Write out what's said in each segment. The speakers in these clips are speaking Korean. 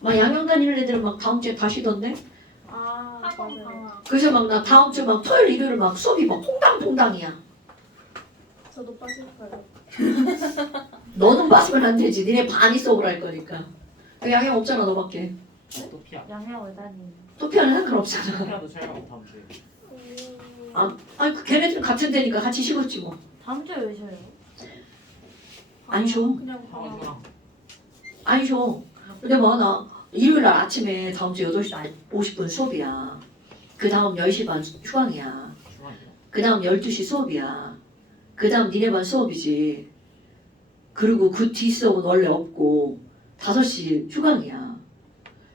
막 양형 다니는 애들은 막 다음 주에 다 쉬던데. 아, 학원 맞아요. 방학. 그래서 막 나 다음 주 막 토요일 일요일 막 수업이 막 퐁당퐁당이야. 저도 빠질 거예요. 너는 빠지면 안 되지. 니네 반이 수업을 할 거니까. 그 양형 없잖아 너밖에. 또 피야. 양양을 다니. 또 피하는 상관없잖아. 피라도 촬영 다음 주에. 아니 그 걔네들 같은 데니까 같이 쉬겠지 뭐. 다음 주에 왜 쉬어요? 안 쉬어. 그냥 방학. 방학이랑 안 쉬어. 근데 뭐 나 일요일 날 아침에 다음 주 8시 50분 수업이야. 그 다음 10시 반 휴강이야. 중간이요. 그 다음 12시 수업이야. 그 다음 니네 반 수업이지. 그리고 그 뒤 수업은 원래 없고 5시 휴강이야.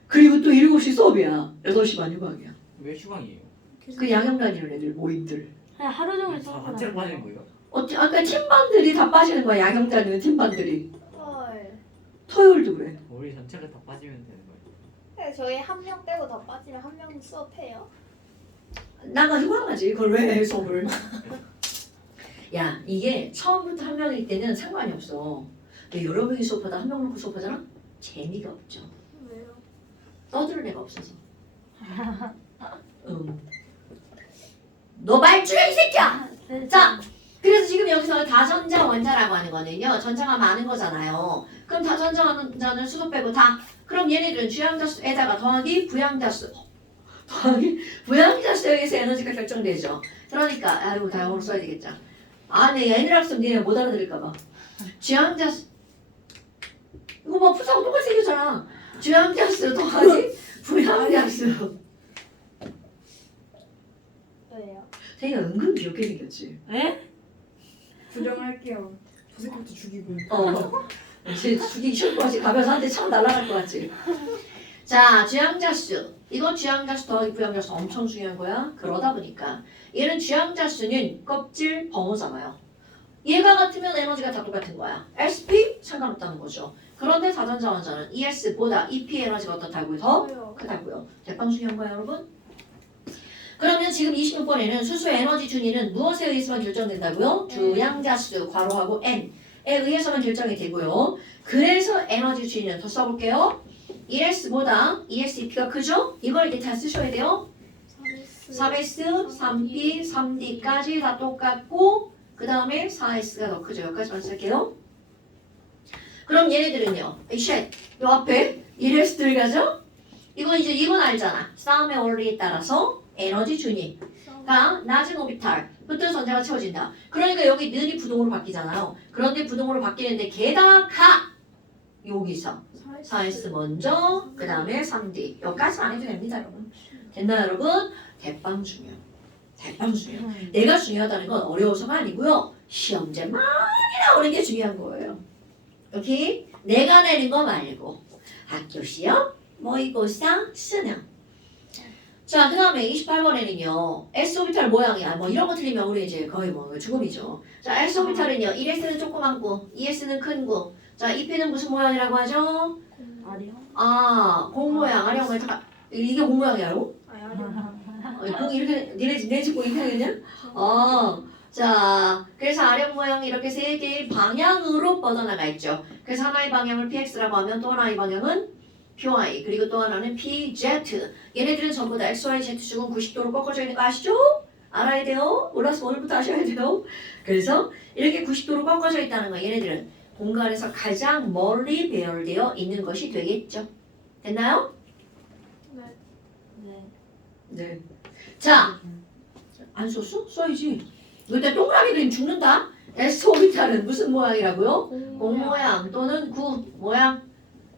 그리고 또 7시 수업이야. 8시 반 휴강이야. 왜 휴강이에요? 그 양형 다니는 애들 모임들. 그냥 하루 종일 다 수업 한째로 빠지는 거예요? 아까 팀반들이 다 빠지는 거야. 양형 다니는 팀반들이. 헐. 토요일도 그래. 우리 전체를 다 빠지면 되는 거예요. 네, 저희 한 명 빼고 다 빠지면 한 명 수업해요. 나가 휴강하지. 그걸 왜 해, 수업을. 야, 이게 처음부터 한 명일 때는 상관이 없어. 근데 여러 명이 수업하다 한 명 놓고 수업하잖아? 재미가 없죠. 왜요? 떠들 애가 없어서. 너 말줄여 이 새끼야! 자, 그래서 지금 여기서 다전자 원자라고 하는 거는요. 전자가 많은 거잖아요. 그럼 다전자 원자는 수도 빼고 다. 그럼 얘네들은 주양자수에다가 더하기 부양자수. 더하기 부양자수에 의해서 에너지가 결정되죠. 그러니까 아이고 다 영어로 써야 되겠죠. 아, 네, 얘네들 학습 니네 못 알아들을까 봐. 주양자수. 이거 뭐 풀사고 똑같이 생겼잖아. 주양자수 더하기 부양자수. 왜요? 되게 은근 귀엽게 생겼지. 에? 부정할게요. 저 새끼부터 죽이고. 쟤 죽이기 싫을 것 같지. 가면서 한 대 참 날아갈 것 같지. 자, 주양자수. 이거 주양자수 더하기 부양자수 엄청 중요한 거야. 그러다 보니까 얘는 주양자수는 껍질 번호잖아요. 얘가 같으면 에너지가 다 똑같은 거야. SP 상관없다는 거죠. 그런데 다전자 원자는 ES보다 EP 에너지가 어떻다고요? 더 크다고요. 대빵 중요한 거야, 여러분. 그러면 지금 26번에는 수소의 에너지 준위는 무엇에 의해서만 결정된다고요? 주양자수, 괄호하고 N에 의해서만 결정이 되고요. 그래서 에너지 준위는 더 써볼게요. ES보다 ESEP가 크죠? 이걸 이렇게 다 쓰셔야 돼요. 3S, 3P, 3D까지 다 똑같고 그 다음에 4S가 더 크죠. 여기까지만 쓸게요. 그럼 얘네들은요. 쉣, 요 앞에 1S 들어가죠? 이건 알잖아. 싸움의 원리에 따라서 에너지 준위가 낮은 오비탈부터 전자가 채워진다. 그러니까 여기 는이 부동으로 바뀌잖아요. 그런데 부동으로 바뀌는데 게다가 여기서 4S 먼저 그 다음에 3D 여기까지만 해도 됩니다 여러분. 됐나요 여러분? 대빵 중요. 대빵 중요. 내가 중요하다는 건 어려워서가 아니고요. 시험제 많이 나오는 게 중요한 거예요. 오케이? 내가 내는 거 말고 학교 시험 모의고사 수능. 자, 그 다음에 28번에는요. S오비탈 모양이야. 뭐 이런 거 틀리면 우리 이제 거의 뭐 죽음이죠. 자, S오비탈은요. 1S는 조그만 구, 2S는 큰 구. 자, 2P는 무슨 모양이라고 하죠? 아니요. 아, 공 모양. 아령 모양. 잠깐. 이게 공 모양이야요? 공 이렇게 내 집 공 이렇게 하겠냐? 자, 그래서 아령 모양이 이렇게 세 개의 방향으로 뻗어나가 있죠. 그래서 하나의 방향을 PX라고 하면 또 하나의 방향은 PY 그리고 또 하나는 PZ. 얘네들은 전부 다 XY, Z축은 90도로 꺾어져 있는 거 아시죠? 알아야 돼요. 몰라서 오늘부터 아셔야 돼요. 그래서 이렇게 90도로 꺾어져 있다는 거 얘네들은 공간에서 가장 멀리 배열되어 있는 것이 되겠죠. 됐나요? 네. 네. 자, 안 썼어? 써야지. 일단 동그라미 그림 죽는다. S오비탈은 무슨 모양이라고요? 공 모양 또는 구 모양.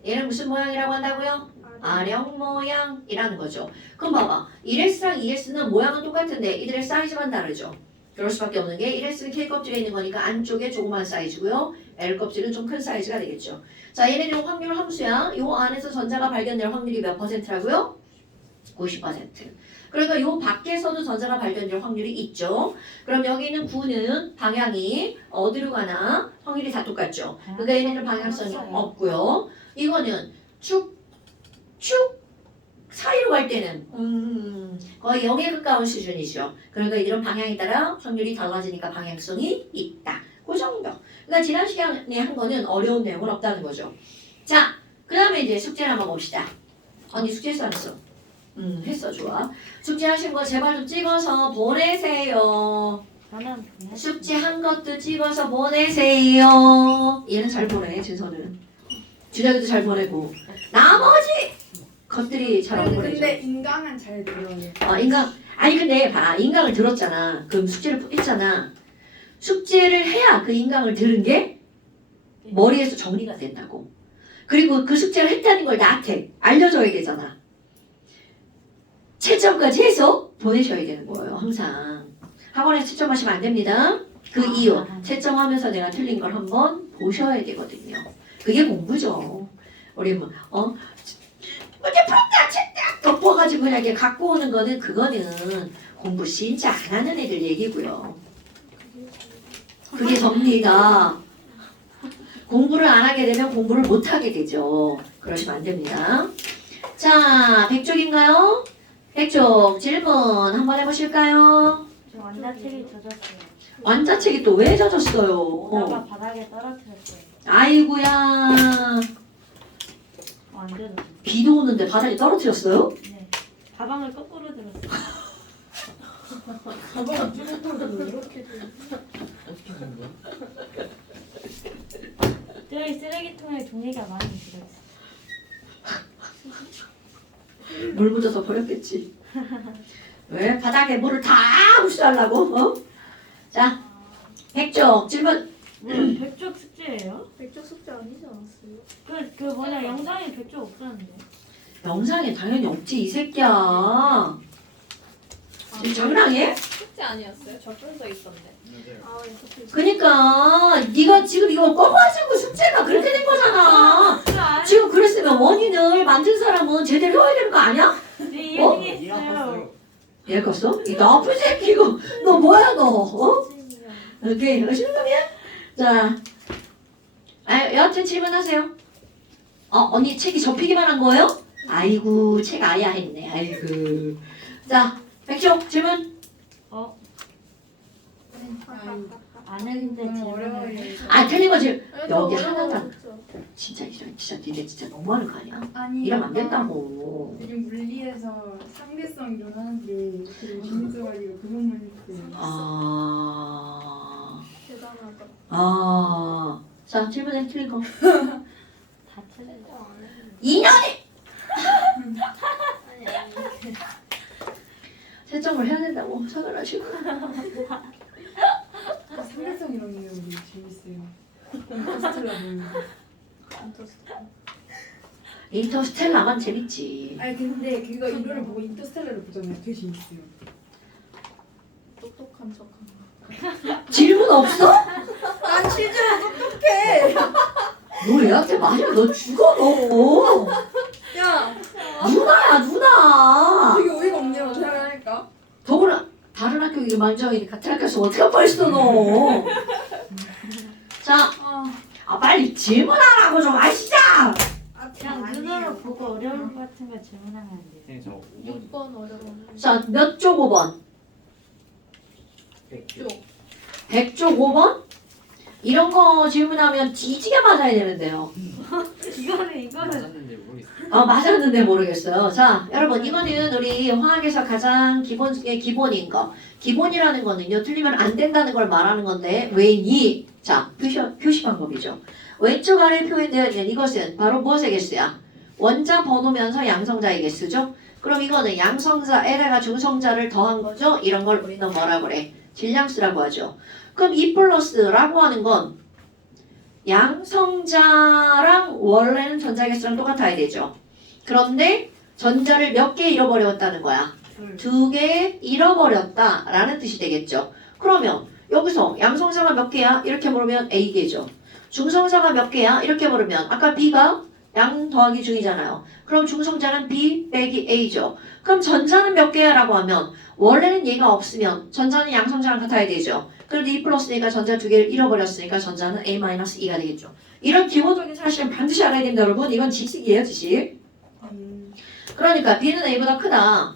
얘는 무슨 모양이라고 한다고요? 아령 모양이라는 거죠. 그럼 봐봐. 1S랑 2S는 모양은 똑같은데 이들의 사이즈만 다르죠. 그럴 수밖에 없는 게 1S는 K 껍질에 있는 거니까 안쪽에 조그만 사이즈고요. L 껍질은 좀 큰 사이즈가 되겠죠. 자, 얘네들은 확률 함수야. 요 안에서 전자가 발견될 확률이 몇 %라고요? 90%. 그러니까 요 밖에서도 전자가 발견될 확률이 있죠. 그럼 여기 있는 9는 방향이 어디로 가나 확률이 다 똑같죠. 그러니까 얘네는 방향성이 없고요. 이거는 축 사이로 갈 때는 거의 0에 가까운 수준이죠. 그러니까 이런 방향에 따라 확률이 달라지니까 방향성이 있다. 그 정도. 그러니까 지난 시간에 한 거는 어려운 내용은 없다는 거죠. 자, 그 다음에 이제 숙제를 한번 봅시다. 언니 숙제 했어 안 했어? 했어. 좋아. 숙제하신 거 제발 좀 찍어서 보내세요. 저는 보내. 숙제한 것도 찍어서 보내세요. 얘는 잘 보내, 진서는. 주혁이도 잘 보내고. 나머지 것들이 잘 안 보내죠. 근데 인강은 잘 들어요. 아니 근데 봐, 인강을 들었잖아. 그럼 숙제를 했잖아. 숙제를 해야 그 인강을 들은 게 머리에서 정리가 된다고. 그리고 그 숙제를 했다는 걸 나한테 알려줘야 되잖아. 채점까지 해서 보내셔야 되는 거예요, 항상. 학원에서 채점하시면 안 됩니다. 그 이유, 채점하면서 내가 틀린 걸 한번 보셔야 되거든요. 그게 공부죠. 우리 뭐, 문제 풀었다, 쳤다, 덮어가지고 그냥 이렇게 갖고 오는 거는 그거는 공부 진짜 안 하는 애들 얘기고요. 그게 접니다. 공부를 안 하게 되면 공부를 못 하게 되죠. 그러시면 안 됩니다. 자, 100쪽인가요? 100쪽 질문 한번 해보실까요? 저 완자책이 젖었어요. 완자책이 또 왜 젖었어요? 오다가 바닥에 떨어뜨렸어요. 아이고야. 안 젖었어요. 비도 오는데 바닥에 떨어뜨렸어요? 네. 가방을 거꾸로 들었어요. 가방 쭈글쭈글 이렇게 어떻게 된 거야? 저희 쓰레기통에 종이가 많이 들어있어요. 물 묻어서 버렸겠지. 왜? 바닥에 물을 다 흡수하려고? 자, 100쪽 질문. 백쪽 숙제예요? 백조 숙제 아니지 않았어요? 그 뭐냐 영상에 백쪽 없었는데. 영상에 당연히 없지, 이 새끼야. 지금 장난해? 숙제 아니었어요? 적분서 있던데. 맞아요. 아, 예, 그니까 네가 지금 이거 꺼가지고 숙제가 그렇게 된 거잖아. 지금 그랬으면 원인을 만든 사람은 제대로 해야 되는 거 아니야? 네 어? 이해가 이해했어요. 컸어요. 얘 컸어? 이 나쁜 새끼 이거 너 뭐야 너? 오케이 신놈이야? 자, 여하튼 질문하세요. 언니 책이 접히기만 한 거예요? 아이고 책 아야 했네. 아이고. 자, 백종 질문. 안 했는데 어려워요. 아 틀린 거지. 여기 어려워, 하나가 진짜. 진짜 이런 진짜 니네 진짜 너무하는 거 아니야? 아니 이러면 안 된다고. 요즘 물리에서 상대성 이론하는데 되게 재밌어가지고 그것만 했어요. 대단하다. 자 질문에 틀린 거. 다 틀렸어. 2년이 아니, 아니. 채점을 해야 된다고 생각하시고. 상대성 이론이 우리 재밌어요. 인터스텔라 보는 거. 인터스텔라만 재밌지. 아니 근데 그거 이론을 보고 인터스텔라를 보잖아요. 되게 재밌어요. 똑똑한 척한 질문 없어? 난 실제로 똑똑해. 너 얘한테 맞으면 너 죽어 너. 야, 누나야 누나. 되게 어이가 없네요. 생각하니까. 더구나 다른 학교 이게 만장이 같은 학교에서 어떻게 뻔했어 너. 자, 빨리 질문하라고 좀 아시자. 그냥 눈으로 보고 어려운 거 같은 거 질문하면 안 돼요. 선생님 저 5번 6번 어려워. 자, 몇 쪽 5번? 100쪽. 100쪽 5번? 이런 거 질문하면 뒤지게 맞아야 되는데요. 이거는 맞았는데 모르겠어요. 맞았는데 모르겠어요. 자, 여러분 이거는 우리 화학에서 가장 기본 중에 기본인 거. 기본이라는 거는요. 틀리면 안 된다는 걸 말하는 건데 왜니? 자, 표시 방법이죠. 왼쪽 아래에 표현되어 있는 이것은 바로 무엇의 개수야? 원자 번호면서 양성자의 개수죠. 그럼 이거는 양성자에다가 중성자를 더한 거죠. 이런 걸 우리는 뭐라 그래? 질량수라고 하죠. 그럼 2 플러스라고 하는 건 양성자랑 원래는 전자 개수랑 똑같아야 되죠. 그런데 전자를 몇 개 잃어버렸다는 거야. 2개 잃어버렸다라는 뜻이 되겠죠. 그러면 여기서 양성자가 몇 개야? 이렇게 물으면 A개죠. 중성자가 몇 개야? 이렇게 물으면 아까 B가 양 더하기 중이잖아요. 그럼 중성자는 B 빼기 A죠. 그럼 전자는 몇 개야? 라고 하면 원래는 얘가 없으면 전자는 양성자랑 같아야 되죠. 그런데 2 플러스니까 전자 2개를 잃어버렸으니까 전자는 A-2가 되겠죠. 이런 기본적인 사실은 반드시 알아야 됩니다. 여러분 이건 지식이에요. 지식. 그러니까 B는 A보다 크다.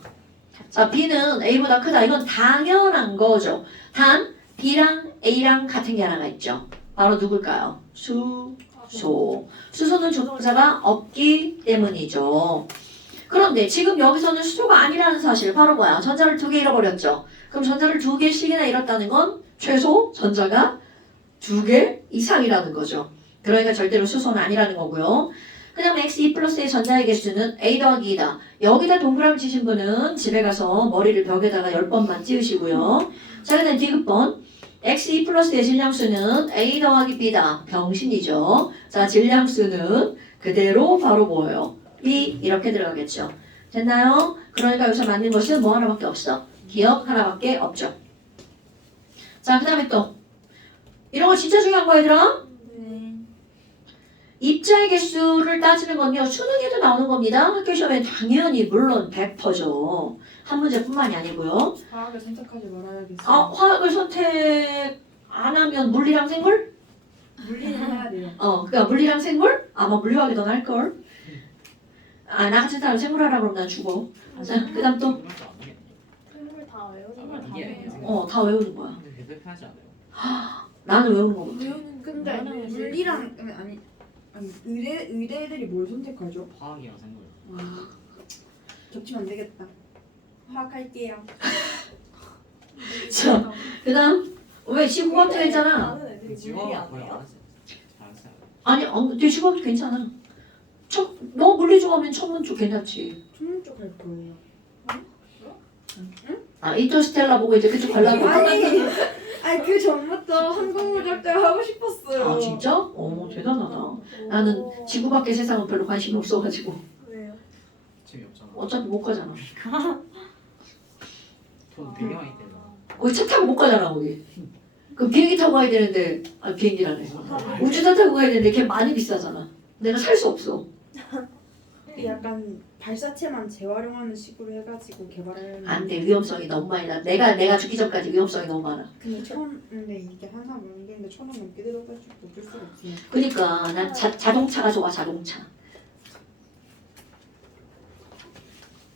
자, B는 A보다 크다. 이건 당연한 거죠. 단 B랑 A랑 같은 게 하나가 있죠. 바로 누굴까요? 수소는 조동사가 없기 때문이죠. 그런데 지금 여기서는 수소가 아니라는 사실 바로 뭐야? 전자를 2개 잃어버렸죠. 그럼 전자를 2개씩이나 잃었다는 건 최소 전자가 2개 이상이라는 거죠. 그러니까 절대로 수소는 아니라는 거고요. 그 다음에 X2 플러스의 전자의 개수는 A 더하기 2다. 여기다 동그라미 치신 분은 집에 가서 머리를 벽에다가 10번만 찌우시고요. 자, 그 다음 디귿번 X2 플러스의 질량수는 A 더하기 B다. 병신이죠. 자, 질량수는 그대로 바로 뭐예요? B 이렇게 들어가겠죠. 됐나요? 그러니까 여기서 맞는 것은 뭐 하나밖에 없어. 기억 하나밖에 없죠. 자, 그 다음에 또 이런 거 진짜 중요한 거 얘들아. 네. 입자의 개수를 따지는 건요. 수능에도 나오는 겁니다. 학교 시험에 당연히 물론 100%죠. 한 문제뿐만이 아니고요. 과학을 선택하지 말아야겠어. 화학을 선택 안 하면 물리랑 생물? 물리는 해야 돼요. 그러니까 물리랑 생물? 아마 물리학이 더 나을걸. 나 같은 사람 생물 하라 그러면 난 죽어. 자, 그 다음 또 이것도 안 하겠네. 생물 다 외우는 생물 다 거 외우는 다 외우는 거야. 근데 대답하지 않아요. 나는 외우는 거 같아. 근데 물리랑 아니 의대 애들이 뭘 선택하죠? 화학이랑 생물. 겹치면 안 되겠다. 화학할게요. 자, 그 다음 왜 15번째 했잖아. 다른 애들이 물리 지원은 안 거의 안 해요? 하지. 잘했어요. 아니, 근데 15번째 괜찮아. 너 물리 좋아하면 천문 쪽 괜찮지. 천문 쪽 할 거예요. 인터스텔라 보고 이제 그쪽 가려고. 아니 그 전부터 항공우주학과를 하고 싶었어요. 아, 진짜? 대단하다. 나는 지구 밖의 세상은 별로 관심이 없어가지고 왜요? 재미없잖아. 어차피 못 가잖아. 돈 되게 많이 떼나. 거기 차 타고 못 가잖아, 거기. 그 비행기 타고 가야 되는데, 비행기라네. 우주선 타고 가야 되는데 걔 많이 비싸잖아. 내가 살 수 없어. 약간 발사체만 재활용하는 식으로 해가지고 개발하는. 안 돼, 위험성이 너무 많이 나. 내가 죽기 전까지 위험성이 너무 많아. 근데 이게 항상 문제인데 1,000원 넘게 들어가지고 어쩔 수가 없어요. 그니까 난 자동차가 좋아, 자동차.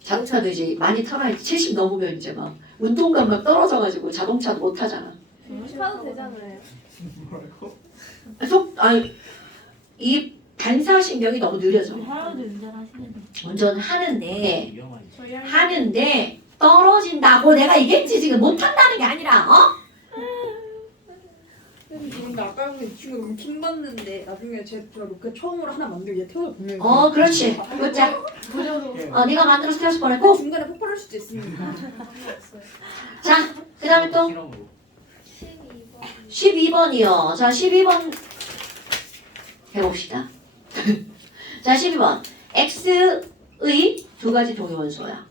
자동차도 이제 많이 타봐야지. 70 넘으면 이제 막 운동감 막 떨어져가지고 자동차도 못 타잖아. 타도 되잖아요. 이 반사신경이 너무 느려져. 할아버지 운전하시는데. 운전하는데 위험하지. 저희 할 하는데 떨어진다고 내가 이겠지 지금 못한다는 게 아니라 근데 아까 이 친구 너무 킹받는데 나중에 제가 로켓 처음으로 하나 만들게 태워서 보내요. 그렇지 그자 네가 만들어서 태웠을 뻔했고 중간에 폭발할 수도 있으니까. 자 그 다음에 또 실험으로. 12번. 12번이요 자 12번 해봅시다 자 12번 x의 두 가지 동위 원소야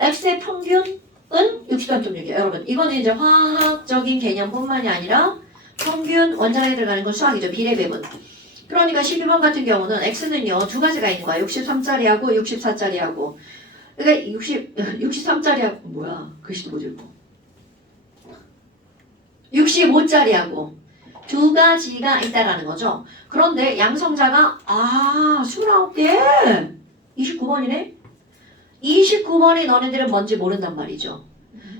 x의 평균은 63.6이에요 여러분 이거는 이제 화학적인 개념뿐만이 아니라 평균 원자량에 들어가는 건 수학이죠 비례배분 그러니까 12번 같은 경우는 x는요 두 가지가 있는 거야 63짜리하고 64짜리하고 그러니까 63짜리하고 뭐야 글씨도 못 읽고 65짜리하고 두 가지가 있다라는 거죠 그런데 양성자가 29개 29번이네 29번이 너네들은 뭔지 모른단 말이죠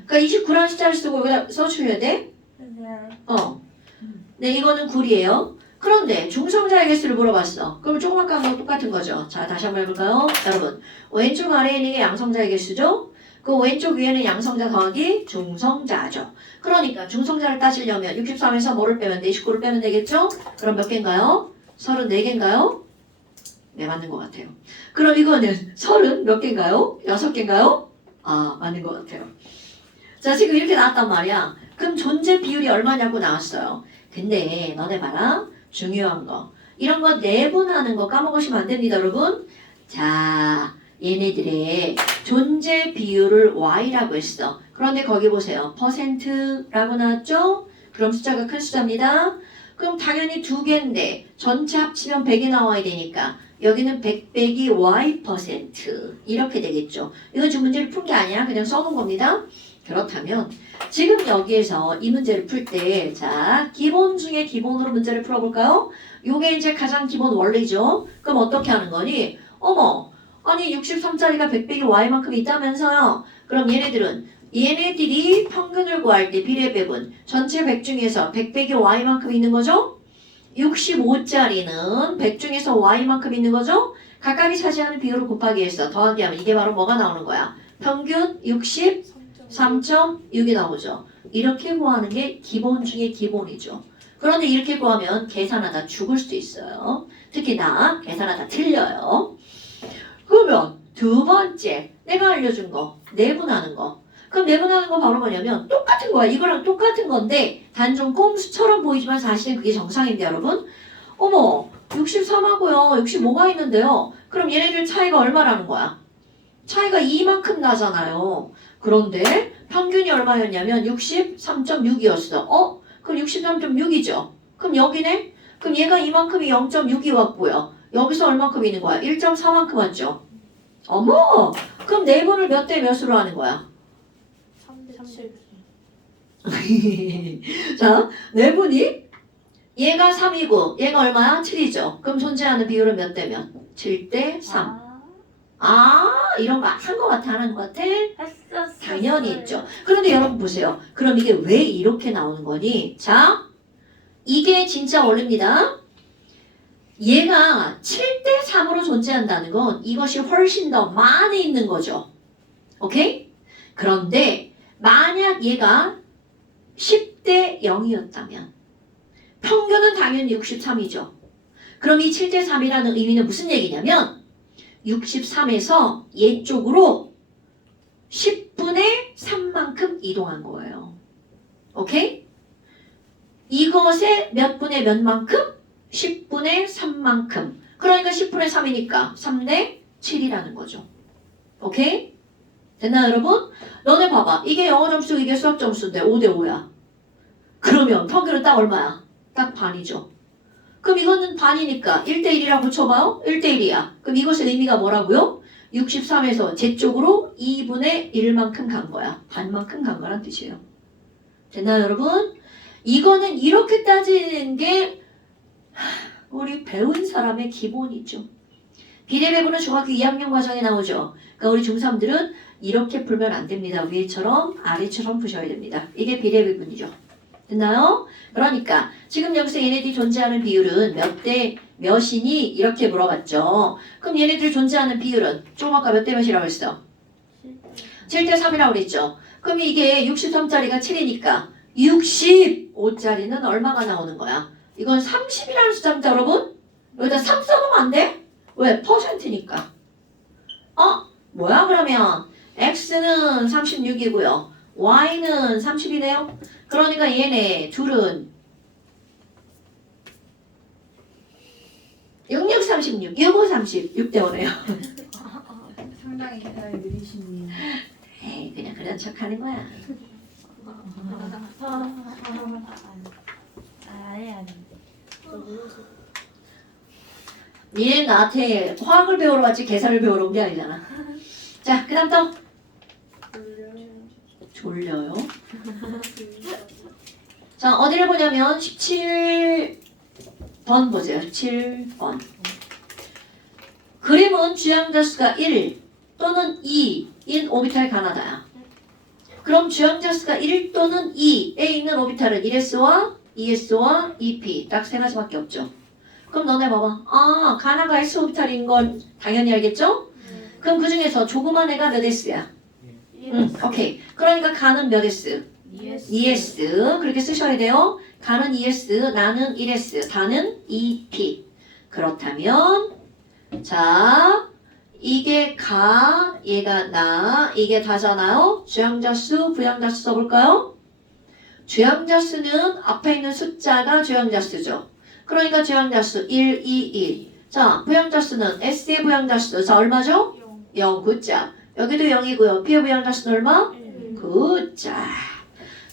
그러니까 29라는 숫자를 쓰고 여기다 써주셔야 돼 네 이거는 굴이에요 그런데 중성자의 개수를 물어봤어 그럼 조금 아까랑 똑같은 거죠 자 다시 한번 해볼까요 여러분 왼쪽 아래에 있는 게 양성자의 개수죠 그 왼쪽 위에는 양성자 더하기 중성자죠 그러니까 중성자를 따지려면 63에서 뭐를 빼면 돼? 29를 빼면 되겠죠 그럼 몇 개인가요? 34개인가요? 네 맞는 것 같아요 그럼 이거는 30 몇 개인가요? 6개인가요? 맞는 것 같아요 자 지금 이렇게 나왔단 말이야 그럼 존재 비율이 얼마냐고 나왔어요 근데 너네 봐라 중요한 거 이런 거 내분하는 거 까먹으시면 안 됩니다 여러분 자 얘네들의 존재 비율을 y라고 했어 그런데 거기 보세요 퍼센트라고 나왔죠 그럼 숫자가 큰 숫자입니다 그럼 당연히 두 개인데 전체 합치면 100이 나와야 되니까 여기는 100 빼기 y 퍼센트 이렇게 되겠죠 이건 지금 문제를 푼 게 아니야 그냥 써놓은 겁니다 그렇다면 지금 여기에서 이 문제를 풀 때 자 기본 중에 기본으로 문제를 풀어볼까요? 요게 이제 가장 기본 원리죠. 그럼 어떻게 하는 거니? 어머 아니 63짜리가 100 빼기 y만큼 있다면서요. 그럼 얘네들이 평균을 구할 때 비례배분 전체 100 중에서 100 빼기 y만큼 있는 거죠? 65짜리는 100 중에서 y만큼 있는 거죠? 각각이 차지하는 비율을 곱하기 해서 더하기 하면 이게 바로 뭐가 나오는 거야? 평균 63.6이 나오죠. 이렇게 구하는 게 기본 중에 기본이죠. 그런데 이렇게 구하면 계산하다 죽을 수도 있어요. 특히 나 계산하다 틀려요. 그러면 두 번째 내가 알려준 거 내분하는 거. 그럼 내분하는 거 바로 뭐냐면 똑같은 거야. 이거랑 똑같은 건데 단 좀 꼼수처럼 보이지만 사실은 그게 정상입니다, 여러분. 어머 63하고요 65가 있는데요. 그럼 얘네들 차이가 얼마라는 거야? 차이가 이만큼 나잖아요. 그런데 평균이 얼마였냐면 63.6이었어. 그럼 63.6이죠. 그럼 여기네? 그럼 얘가 이만큼이 0.6이 왔고요. 여기서 얼만큼 있는 거야? 1.4만큼 왔죠. 어머! 그럼 네분을 몇 대 몇으로 하는 거야? 3대 7. 자, 네분이 얘가 3이고 얘가 얼마야? 7이죠. 그럼 존재하는 비율은 몇 대면? 7대 3. 이런 거 한 거 같아? 안 하는 거 같아? 했었어. 당연히 있죠. 그런데 여러분 보세요. 그럼 이게 왜 이렇게 나오는 거니? 자, 이게 진짜 원리입니다. 얘가 7대 3으로 존재한다는 건 이것이 훨씬 더 많이 있는 거죠. 오케이? 그런데 만약 얘가 10대 0이었다면 평균은 당연히 63이죠. 그럼 이 7대 3이라는 의미는 무슨 얘기냐면 63에서 얘 쪽으로 10분의 3만큼 이동한 거예요. 오케이? 이것의 몇 분의 몇 만큼? 10분의 3만큼. 그러니까 10분의 3이니까 3대 7이라는 거죠. 오케이? 됐나 여러분? 너네 봐봐. 이게 영어 점수, 이게 수학 점수인데 5대 5야. 그러면 평균은 딱 얼마야? 딱 반이죠. 그럼 이거는 반이니까 1대 1이라고 붙여봐요. 1대 1이야. 그럼 이것의 의미가 뭐라고요? 63에서 제 쪽으로 2분의 1만큼 간 거야. 반만큼 간 거란 뜻이에요. 됐나요 여러분? 이거는 이렇게 따지는 게 우리 배운 사람의 기본이죠. 비례배분은 중학교 2학년 과정에 나오죠. 그러니까 우리 중3들은 이렇게 풀면 안 됩니다. 위에처럼 아래처럼 푸셔야 됩니다. 이게 비례배분이죠. 됐나요? 그러니까 지금 여기서 얘네들이 존재하는 비율은 몇 대 몇이니? 이렇게 물어봤죠. 그럼 얘네들 존재하는 비율은 조금 아까 몇 대 몇이라고 했어? 7대 3이라고 그랬죠. 그럼 이게 63짜리가 7이니까 65짜리는 얼마가 나오는 거야? 이건 30이라는 숫자입니다, 여러분. 여기다 3 써놓으면 안 돼? 왜? 퍼센트니까. 뭐야 그러면? x는 36이고요. y는 30이네요. 그러니까 얘네 둘은 66, 36, 65, 30, 6대 5네요. 상당히 계산이 느리시니. 에이, 그냥 그런 척 하는 거야. 아니. 니네 나한테 화학을 배우러 왔지 계산을 배우러 온 게 아니잖아. 자, 그 다음 또. 졸려요. 자, 어디를 보냐면 17번 보세요. 17번. 그림은 주양자수가 1 또는 2인 오비탈 가나다야. 그럼 주양자수가 1 또는 2에 있는 오비탈은 1s와 2s와 2p 딱 세 가지밖에 없죠. 그럼 너네 봐봐. 가나가 s 오비탈인 건 당연히 알겠죠? 그럼 그 중에서 조그만 애가 몇 s야? 오케이. 그러니까 가는 몇 s? 2s. 그렇게 쓰셔야 돼요. 가는 2s, 나는 1s, 다는 2p. 그렇다면 자, 이게 가, 얘가 나, 이게 다잖아요. 주양자수, 부양자수 써볼까요? 주양자수는 앞에 있는 숫자가 주양자수죠. 그러니까 주양자수 1, 2, 1. 자, 부양자수는 S의 부양자수. 자, 얼마죠? 0, 굿자. 여기도 0이고요. P의 부양자수는 얼마? 굿자.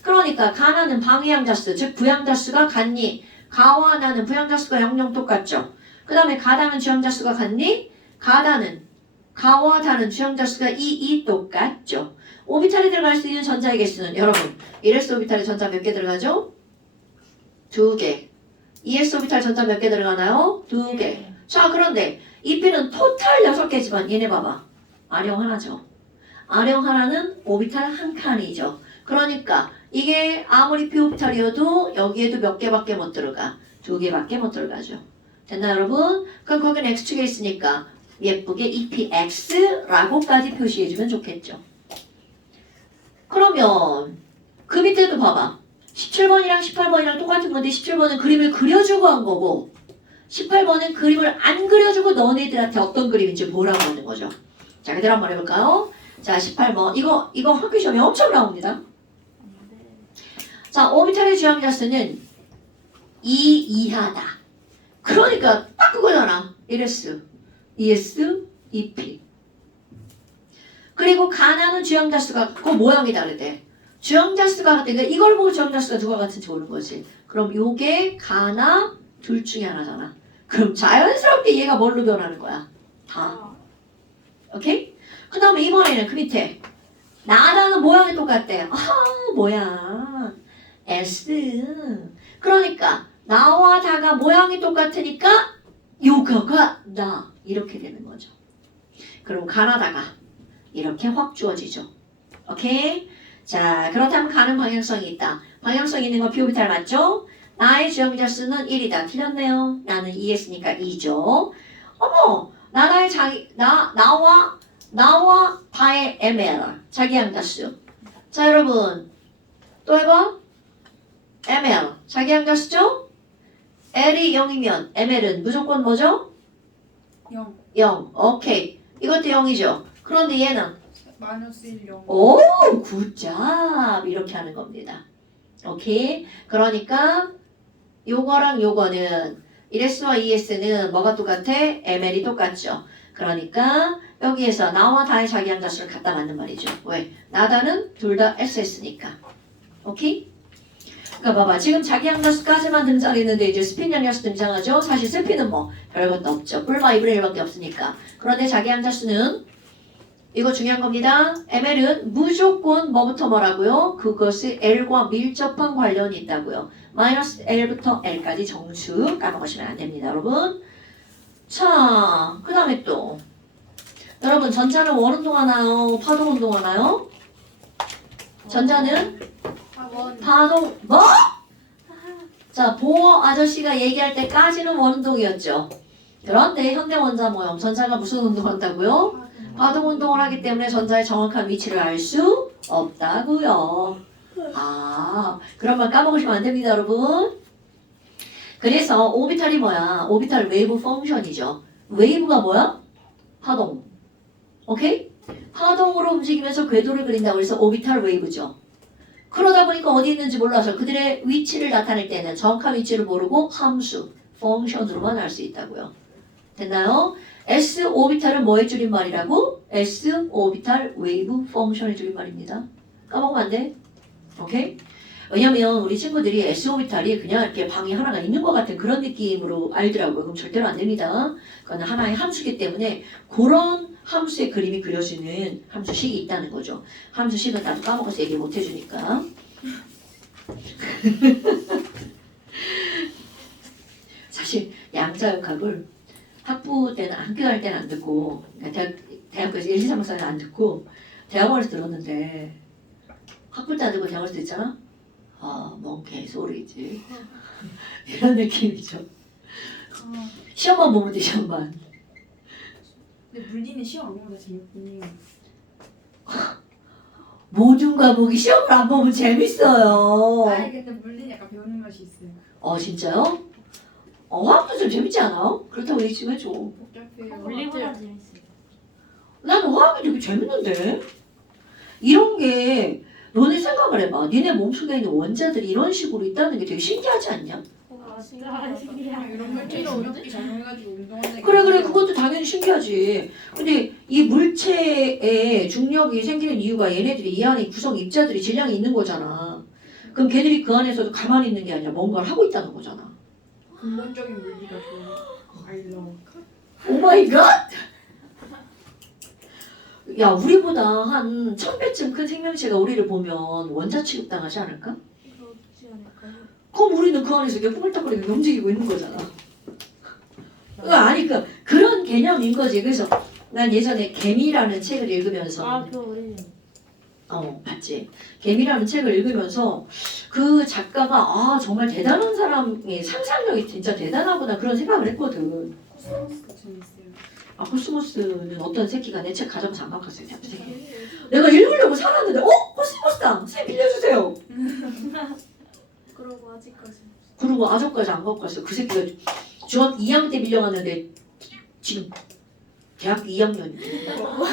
그러니까 가나는 방위양자수, 즉 부양자수가 같니? 가와 나는 부양자수가 0, 똑같죠. 그 다음에 가다는 주양자수가 같니? 가다는 가와 다는 주양자수가 2, 똑같죠. 오비탈에 들어갈 수 있는 전자의 개수는 여러분 1s 오비탈에 전자 몇 개 들어가죠? 2개. 2s 오비탈 전자 몇 개 들어가나요? 2개. 자, 그런데 이피는 토탈 6개지만 얘네 봐봐. 아령 하나죠. 아령 하나는 오비탈 한 칸이죠. 그러니까 이게 아무리 p 오비탈이어도 여기에도 몇 개밖에 못 들어가. 두 개밖에 못 들어가죠. 됐나요, 여러분? 그럼 거기는 x축에 있으니까 예쁘게 EPX라고까지 표시해주면 좋겠죠. 그러면 그 밑에도 봐봐. 17번이랑 18번이랑 똑같은 건데 17번은 그림을 그려주고 한 거고 18번은 그림을 안 그려주고 너네들한테 어떤 그림인지 보라고 하는 거죠. 자, 그대로 한번 해볼까요? 자, 18번. 이거 학교 시험에 엄청 나옵니다. 자, 오비탈의 주양자수는 2 이하다. 그러니까 딱 그거잖아. 1S, 2S, 2P. 그리고 가나는 주양자수가 그 모양이 다르대. 주양자수가 같으니까 이걸 보고 주양자수가 누가 같은지 모르는 거지. 그럼 요게 가나 둘 중에 하나잖아. 그럼 자연스럽게 얘가 뭘로 변하는 거야? 다. 오케이? 그 다음에 이번에는 그 밑에 나라는 모양이 똑같대. 뭐야. S. 그러니까 나와 다가 모양이 똑같으니까 요거가 나. 이렇게 되는 거죠. 그럼 가나다가 이렇게 확 주어지죠. 오케이? 자, 그렇다면 가는 방향성이 있다. 방향성 있는 거 비오비탈 맞죠? 나의 주형자 수는 1이다. 틀렸네요. 나는 2했으니까 2죠. 어머! 나와 다의 ML. 자기 양자수. 자, 여러분. 또 해봐. ML. 자기 양자수죠? L이 0이면 ML은 무조건 뭐죠? 0. 0. 오케이. 이것도 0이죠. 그런데 얘는 마이너스 1, 0. 오, 굿잡. 이렇게 하는 겁니다. 오케이. 그러니까 요거랑 요거는 1S와 2S는 뭐가 똑같아? ML이 똑같죠. 그러니까 여기에서 나와 다의 자기 양자수를 갖다 맞는 말이죠. 왜? 나다는 둘 다 SS니까. 오케이? 그러니까 봐봐. 지금 자기 양자수까지만 등장했는데 이제 스핀 양자수 등장하죠. 사실 스핀은 뭐 별것도 없죠. 뿔마 2분의 1밖에 없으니까. 그런데 자기 양자수는 이거 중요한 겁니다. ML은 무조건 뭐부터 뭐라고요? 그것이 L과 밀접한 관련이 있다고요. 마이너스 L부터 L까지 정수 까먹으시면 안 됩니다, 여러분. 자, 그 다음에 또 여러분 전자는 원 운동하나요? 파동 운동하나요? 전자는 파동 뭐? 자, 보어 아저씨가 얘기할 때까지는 원 운동이었죠. 그런데 현대원자 모형 전자가 무슨 운동한다고요? 파동 운동을 하기 때문에 전자의 정확한 위치를 알 수 없다고요. 아, 그런 말 까먹으시면 안 됩니다, 여러분. 그래서 오비탈이 뭐야? 오비탈 웨이브 펑션이죠. 웨이브가 뭐야? 파동. 오케이? 파동으로 움직이면서 궤도를 그린다고 해서 오비탈 웨이브죠. 그러다 보니까 어디 있는지 몰라서 그들의 위치를 나타낼 때는 정확한 위치를 모르고 함수, 펑션으로만 알 수 있다고요. 됐나요? S 오비탈은 뭐의 줄임말이라고? S 오비탈 웨이브 펑션의 줄임말입니다. 까먹으면 안 돼. 오케이? 왜냐면 우리 친구들이 S 오비탈이 그냥 이렇게 방이 하나가 있는 것 같은 그런 느낌으로 알더라고요. 그럼 절대로 안 됩니다. 그건 하나의 함수기 때문에 그런 함수의 그림이 그려지는 함수식이 있다는 거죠. 함수식은 나도 까먹어서 얘기 못 해주니까. 사실 양자역학을 학부 때는 학교 갈 때는 안 듣고 대학교에서 1, 2, 3, 4는 안 듣고 대학원에서 들었는데 학부 때 안 듣고 대학원에서 듣잖아? 아, 뭔 개소리지. 이런 느낌이죠. 시험만 보면 돼, 시험만. 근데 물리는 시험 안 보면 다 재밌군요. 모든 과목이 시험을 안 보면 재밌어요. 아니 근데 물리는 약간 배우는 맛이 있어요. 진짜요? 화학도 좀 재밌지 않아요? 그렇다고 얘기 좀 해줘. 복잡해요. 물리보다 재밌어요. 나는 화학이 되게 재밌는데? 이런 게 너네 생각을 해봐. 니네 몸속에 있는 원자들이 이런 식으로 있다는 게 되게 신기하지 않냐? 진짜 신기하다. 이런 물질을 어렵게 작용해가지고 운동하는 그래 그것도 당연히 신기하지. 근데 이 물체의 중력이 생기는 이유가 얘네들이 이 안에 구성 입자들이 질량이 있는 거잖아. 그럼 걔들이 그 안에서도 가만히 있는 게 아니라 뭔가를 하고 있다는 거잖아. 근본적인 물리가 좋아요. 알러. 오 마이 갓! 야, 우리보다 한 1000배쯤 큰 생명체가 우리를 보면 원자 취급당하지 않을까? 그렇지 않을까요? 그럼 우리는 그 안에서 이렇게 꾸물딱거리게 움직이고 있는 거잖아. 아니, 그런 개념인 거지. 그래서 난 예전에 개미라는 책을 읽으면서 그거 우리 봤지. 개미라는 책을 읽으면서 그 작가가 아 정말 대단한 사람이 상상력이 진짜 대단하구나 그런 생각을 했거든. 코스모스 재밌어요. 아 코스모스는 어떤 새끼가 내 책 가져가서 안 갖고 갔어요. 그 새끼. 내가 읽으려고 사놨는데 코스모스다. 선생님 빌려주세요. 그러고 아직까지. 그리고 아직까지 안 갖고 갔어요. 그 새끼가 중학교 2학년 때 빌려갔는데 지금 대학교 2학년이에요.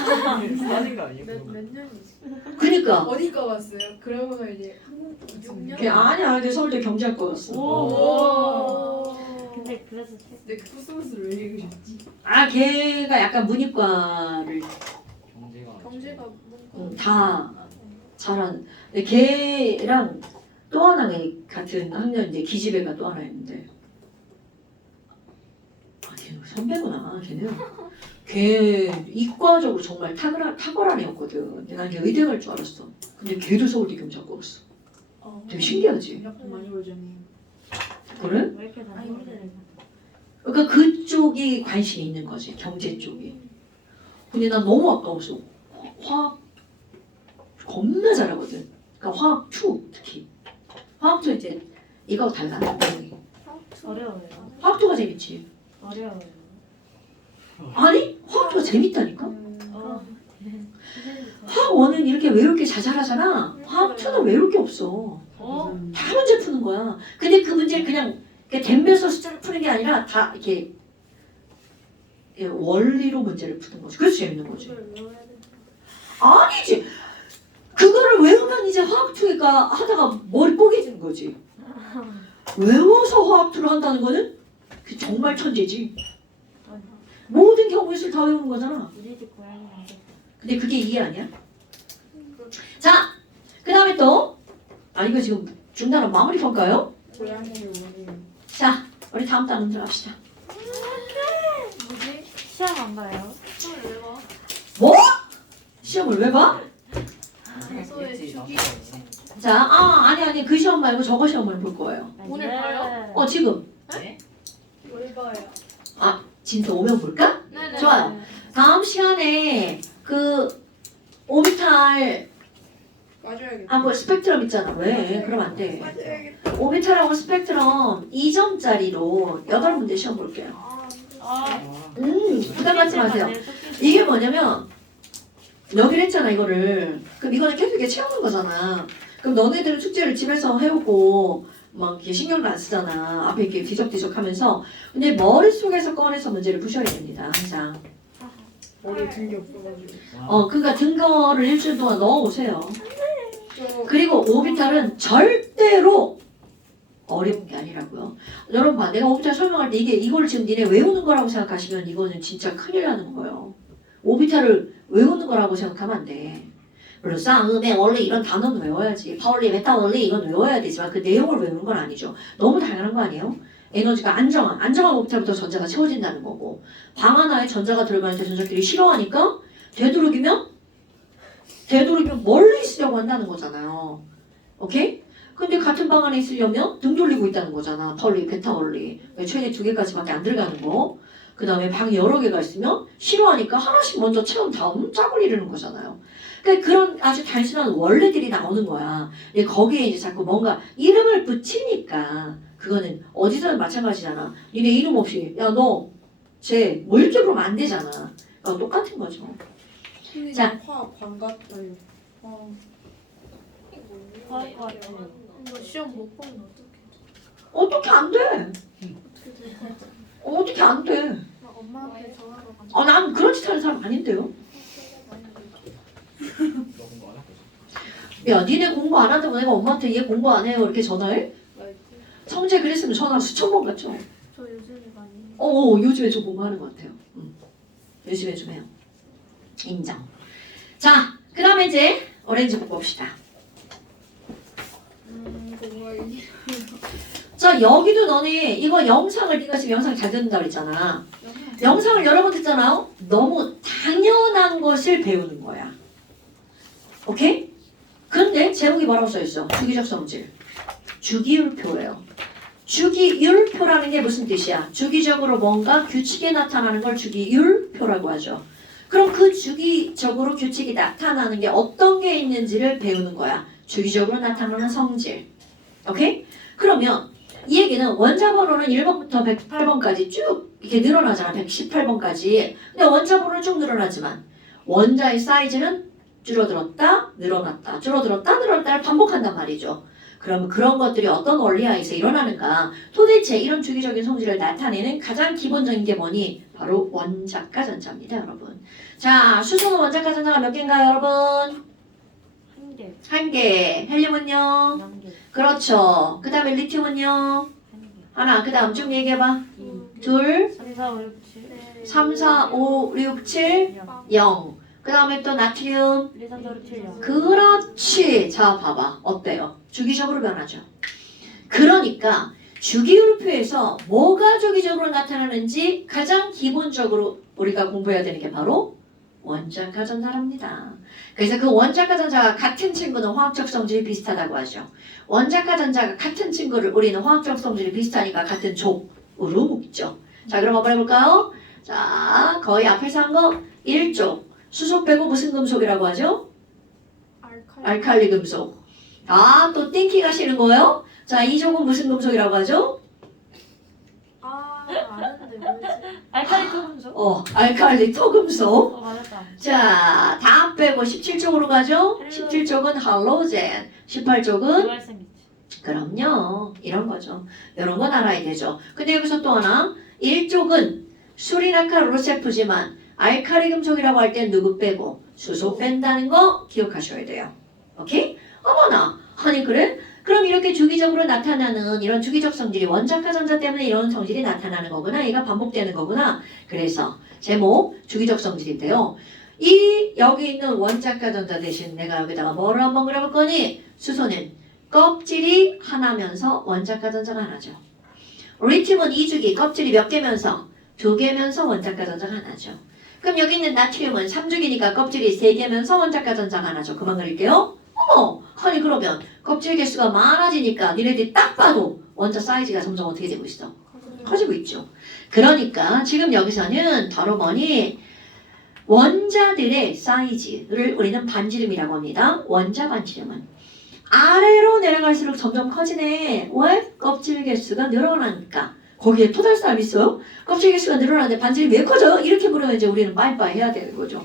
사진 거 아니에요? 몇 년이지? 그니까 어디 가봤어요? 그러고서 이제 한국 6년? 걔 아니야. 걔 서울대 경제학과 갔어. 오. 근데 그래서 책 근데 그 코스모스를 왜 읽으셨지? 아 걔가 약간 문이과를 경제가 문과. 다 잘하는. 근데 걔랑 또 하나 같은 학년 이제 기집애가 또 하나 있는데 아 걔는 선배구나. 걔 이과적으로 정말 탁월한 애였거든. 근데 난 걔 의대 갈 줄 알았어. 근데 걔도 서울대 경제학과 갔어. 되게 신기하지? 약도 많이 벌잖아요. 그래? 왜 이렇게 다 아니, 서울대를 그러니까 그쪽이 관심이 있는 거지. 경제 쪽이. 근데 난 너무 아까웠어. 화학 겁나 잘하거든. 그러니까 화학 2 특히. 화학 2 이제 이거 달라. 어려워요. 화학 2가 재밌지. 어려워요. 아니 화학 2가 재밌다니까. 어. 화학 1은 이렇게 외롭게 자잘하잖아. 화학 2는 외울 게 없어. 어? 다 문제 푸는 거야. 근데 그 문제를 그냥 댐벼서 숫자를 푸는 게 아니라 다 이렇게 원리로 문제를 푸는 거지. 그래서 재밌는 거지. 아니지. 그거를 외우면 이제 화학2가 하다가 머리 뽀개지는 거지. 외워서 화학2를 한다는 거는 그 정말 천재지. 모든 경우의 다 외우는 거잖아. 우리 집 고양이랑 근데 그게 이해 아니야? 자, 그 다음에 또 이거 지금 중단은 마무리 평가요? 고양이를 원해요. 자, 우리 다음 단원 들어갑시다. 뭐지? 시험 안 봐요? 시험을 왜 봐? 뭐? 시험을 왜 봐? 평소에 주기 자, 아니 그 시험 말고 저거 시험을 볼 거예요. 오늘 봐요? 지금 뭘 봐요? 진짜 오면 볼까? 네네. 좋아요. 다음 시간에 그 오비탈 빠져야겠다. 뭐 스펙트럼 있잖아. 왜? 그럼 안 돼. 빠져야겠다. 오비탈하고 스펙트럼 2점짜리로 8문제 시험 볼게요. 아, 부담 갖지 마세요. 이게 뭐냐면 여기를 했잖아 이거를. 그럼 이거는 계속 이렇게 채우는 거잖아. 그럼 너네들은 숙제를 집에서 해오고 막 이렇게 신경도 안 쓰잖아. 앞에 이렇게 뒤적뒤적하면서. 근데 머릿속에서 꺼내서 문제를 푸셔야 됩니다. 항상. 머리에 든 게 없어가지고. 그러니까 등거를 일주일 동안 넣어오세요. 저 그리고 오비탈은 절대로 어려운 게 아니라고요. 여러분 봐, 내가 오비탈 설명할 때 이걸 지금 니네 외우는 거라고 생각하시면 이거는 진짜 큰일 나는 거예요. 오비탈을 외우는 거라고 생각하면 안 돼. 물론 쌍음의 원리 이런 단어는 외워야지. 파울리, 메타원리 이건 외워야 되지만 그 내용을 외우는 건 아니죠. 너무 당연한 거 아니에요? 에너지가 안정한 오비탈부터 전자가 채워진다는 거고 방 하나에 전자가 들어갈 때 전자끼리 싫어하니까 되도록이면 멀리 있으려고 한다는 거잖아요. 오케이? 근데 같은 방 안에 있으려면 등 돌리고 있다는 거잖아. 파울리, 베타원리. 최대 2개까지밖에 안 들어가는 거. 그 다음에 방이 여러 개가 있으면 싫어하니까 하나씩 먼저 채운 다음 짝을 이루는 거잖아요. 그러니까 그런 아주 단순한 원리들이 나오는 거야. 근데 거기에 이제 자꾸 뭔가 이름을 붙이니까 그거는 어디서든 마찬가지잖아. 니네 이름 없이 야 너 쟤 뭐 이렇게 부르면 안 되잖아. 그러니까 똑같은 거죠. 자. 화학 반갑 아니. 할것 같아요. 이거 시험 못 보면 어떡해? 어떻게 안 돼? 어떻게 될 것 같아? 어떻게 안 돼? 막 엄마한테 전화로 가서 난 그런 짓 하는 사람 아닌데요. 너 공부 안 할 거지? 야 니네 공부 안 한다고 내가 엄마한테 얘 공부 안 해요 이렇게 전화해? 성재 그랬으면 전화 수천 번 받죠. 저 요즘에 많이 요즘에 좀 공부하는 것 같아요. 요즘에 좀 해요. 인정. 자, 그 다음에 이제 오렌지북 봅시다. 공부하기. 자, 여기도 너네 이거 영상을 네가 지금 영상 잘 듣는다고 그랬잖아. 영상을 여러 번 듣잖아요. 너무 당연한 것을 배우는 거야. 오케이? 근데 제목이 뭐라고 써있어? 주기적 성질. 주기율표예요. 주기율표라는 게 무슨 뜻이야? 주기적으로 뭔가 규칙에 나타나는 걸 주기율표라고 하죠. 그럼 그 주기적으로 규칙이 나타나는 게 어떤 게 있는지를 배우는 거야. 주기적으로 나타나는 성질. 오케이? 그러면 이 얘기는 원자 번호는 1번부터 108번까지 쭉 이렇게 늘어나잖아. 118번까지. 근데 원자 번호는 쭉 늘어나지만 원자의 사이즈는 줄어들었다, 늘어났다, 줄어들었다, 늘어났다를 반복한단 말이죠. 그럼 그런 것들이 어떤 원리하에서 일어나는가? 도대체 이런 주기적인 성질을 나타내는 가장 기본적인 게 뭐니? 바로 원자가 전자입니다, 여러분. 자, 수소는 원자가 전자가 몇 개인가요, 여러분? 한 개, 한 개. 헬륨은요? 0개, 그렇죠. 그 다음에 리튬은요? 한 개, 하나. 그 다음 쭉 얘기해봐. 2, 둘, 3, 4, 5, 6, 7, 3, 4, 5, 6, 7, 0, 0. 그 다음에 또 나트륨. 1, 2, 3, 4, 5, 6, 7, 0. 그렇지. 자, 봐봐. 어때요? 주기적으로 변하죠. 그러니까 주기율표에서 뭐가 주기적으로 나타나는지 가장 기본적으로 우리가 공부해야 되는 게 바로 원자가 전자랍니다. 그래서 그 원자가 전자가 같은 친구는 화학적 성질이 비슷하다고 하죠. 원자가 전자가 같은 친구를 우리는 화학적 성질이 비슷하니까 같은 족으로 묶죠. 자, 그럼 한번 해볼까요? 자, 거의 앞에서 한 거 1족. 수소 빼고 무슨 금속이라고 하죠? 알칼리 금속. 아, 또 띵키 가시는 거예요? 자, 2족은 무슨 금속이라고 하죠? 아는데 뭐지? 알칼리 토금속? 알칼리 토금속. 맞았다. 자, 다 빼고 17쪽으로 가죠? 17쪽은 할로젠, 18쪽은 유활성이지. 그럼요. 이런 거죠. 이런 건 알아야 되죠. 근데 여기서 또 하나, 1쪽은 수리나카 로세프지만 알칼리 금속이라고 할 땐 누구 빼고 수소 뺀다는 거 기억하셔야 돼요. 오케이? 어머나, 아니 그래? 그럼 이렇게 주기적으로 나타나는 이런 주기적 성질이 원자가 전자 때문에 이런 성질이 나타나는 거구나. 얘가 반복되는 거구나. 그래서 제목 주기적 성질인데요. 이 여기 있는 원자가 전자 대신 내가 여기다가 뭐를 한번 그려볼 거니? 수소는 껍질이 하나면서 원자가 전자가 하나죠. 리튬은 2주기 껍질이 몇 개면서 2개면서 원자가 전자가 하나죠. 그럼 여기 있는 나트륨은 3주기니까 껍질이 3개면서 원자가 전자가 하나죠. 그만 그릴게요. 어머, 아니 그러면 껍질 개수가 많아지니까 니네들이 딱 봐도 원자 사이즈가 점점 어떻게 되고 있어? 커지고 있죠. 그러니까 지금 여기서는 바로 뭐니? 원자들의 사이즈를 우리는 반지름이라고 합니다. 원자 반지름은 아래로 내려갈수록 점점 커지네. 왜? 껍질 개수가 늘어나니까. 거기에 토달 사람 있어요? 껍질 개수가 늘어나는데 반지름이 왜 커져? 이렇게 물으면 이제 우리는 빠이빠이 해야 되는 거죠.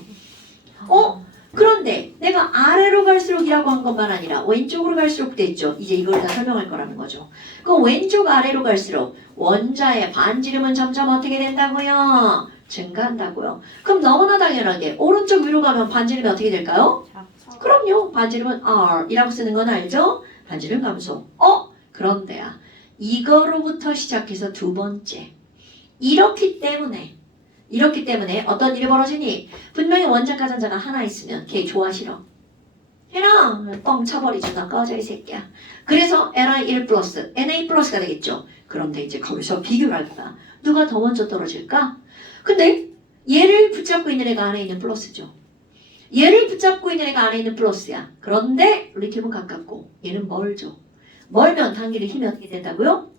그런데 내가 아래로 갈수록이라고 한 것만 아니라 왼쪽으로 갈수록 돼 있죠. 이제 이걸 다 설명할 거라는 거죠. 그 왼쪽 아래로 갈수록 원자의 반지름은 점점 어떻게 된다고요? 증가한다고요. 그럼 너무나 당연하게 오른쪽 위로 가면 반지름이 어떻게 될까요? 그럼요. 반지름은 R이라고 쓰는 건 알죠? 반지름 감소. 그런데야 이거로부터 시작해서 두 번째. 이렇기 때문에 어떤 일이 벌어지니? 분명히 원자가 전자가 하나 있으면 걔 좋아 싫어? 해라! 뻥 쳐버리죠. 나 꺼져 이 새끼야. 그래서 Ni1 플러스, Na 플러스가 되겠죠. 그런데 이제 거기서 비교를 할 거야. 누가 더 먼저 떨어질까? 근데 얘를 붙잡고 있는 애가 안에 있는 플러스죠. 얘를 붙잡고 있는 애가 안에 있는 플러스야. 그런데 리튬은 가깝고 얘는 멀죠. 멀면 단기의 힘이 어떻게 된다고요?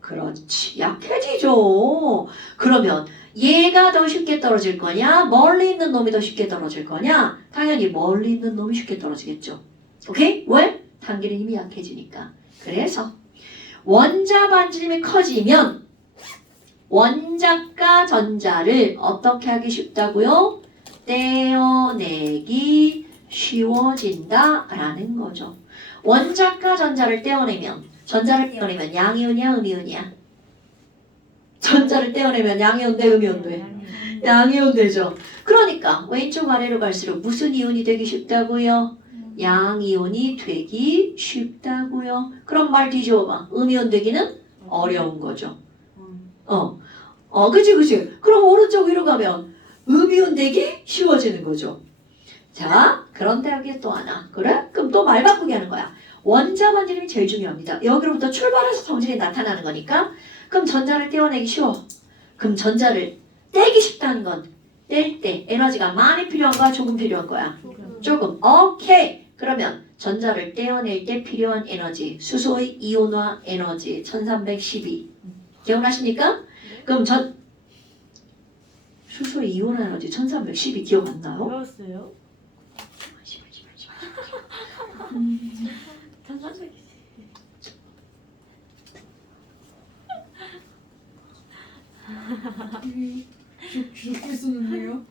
그렇지. 약해지죠. 그러면 얘가 더 쉽게 떨어질 거냐? 멀리 있는 놈이 더 쉽게 떨어질 거냐? 당연히 멀리 있는 놈이 쉽게 떨어지겠죠. 오케이? 왜? 단기의 힘이 약해지니까. 그래서 원자 반지름이 커지면 원자가 전자를 어떻게 하기 쉽다고요? 떼어내기 쉬워진다라는 거죠. 원자가 전자를 떼어내면 양이온이야 음이온이야? 전자를 떼어내면 양이온 돼 음이온 돼? 양이온 되죠. 그러니까 왼쪽 아래로 갈수록 무슨 이온이 되기 쉽다고요? 양이온이 되기 쉽다고요. 그럼 말 뒤집어봐. 음이온 되기는 어려운 거죠. 그치. 그럼 오른쪽 위로 가면 음이온 되기 쉬워지는 거죠. 자, 그런데 여기 또 하나. 그래? 그럼 또 말 바꾸기 하는 거야. 원자 반지름이 제일 중요합니다. 여기로부터 출발해서 성질이 나타나는 거니까. 그럼 전자를 떼어내기 쉬워. 그럼 전자를 떼기 쉽다는 건 뗄 때 에너지가 많이 필요한 거야? 조금 필요한 거야? 조금. 오케이. 그러면 전자를 떼어낼 때 필요한 에너지. 수소의 이온화 에너지 1312. 기억나십니까? 그럼 수소 이온 에너지 1312 기억 안 나요? 배웠어요? 1300. 주석고 있었는데요.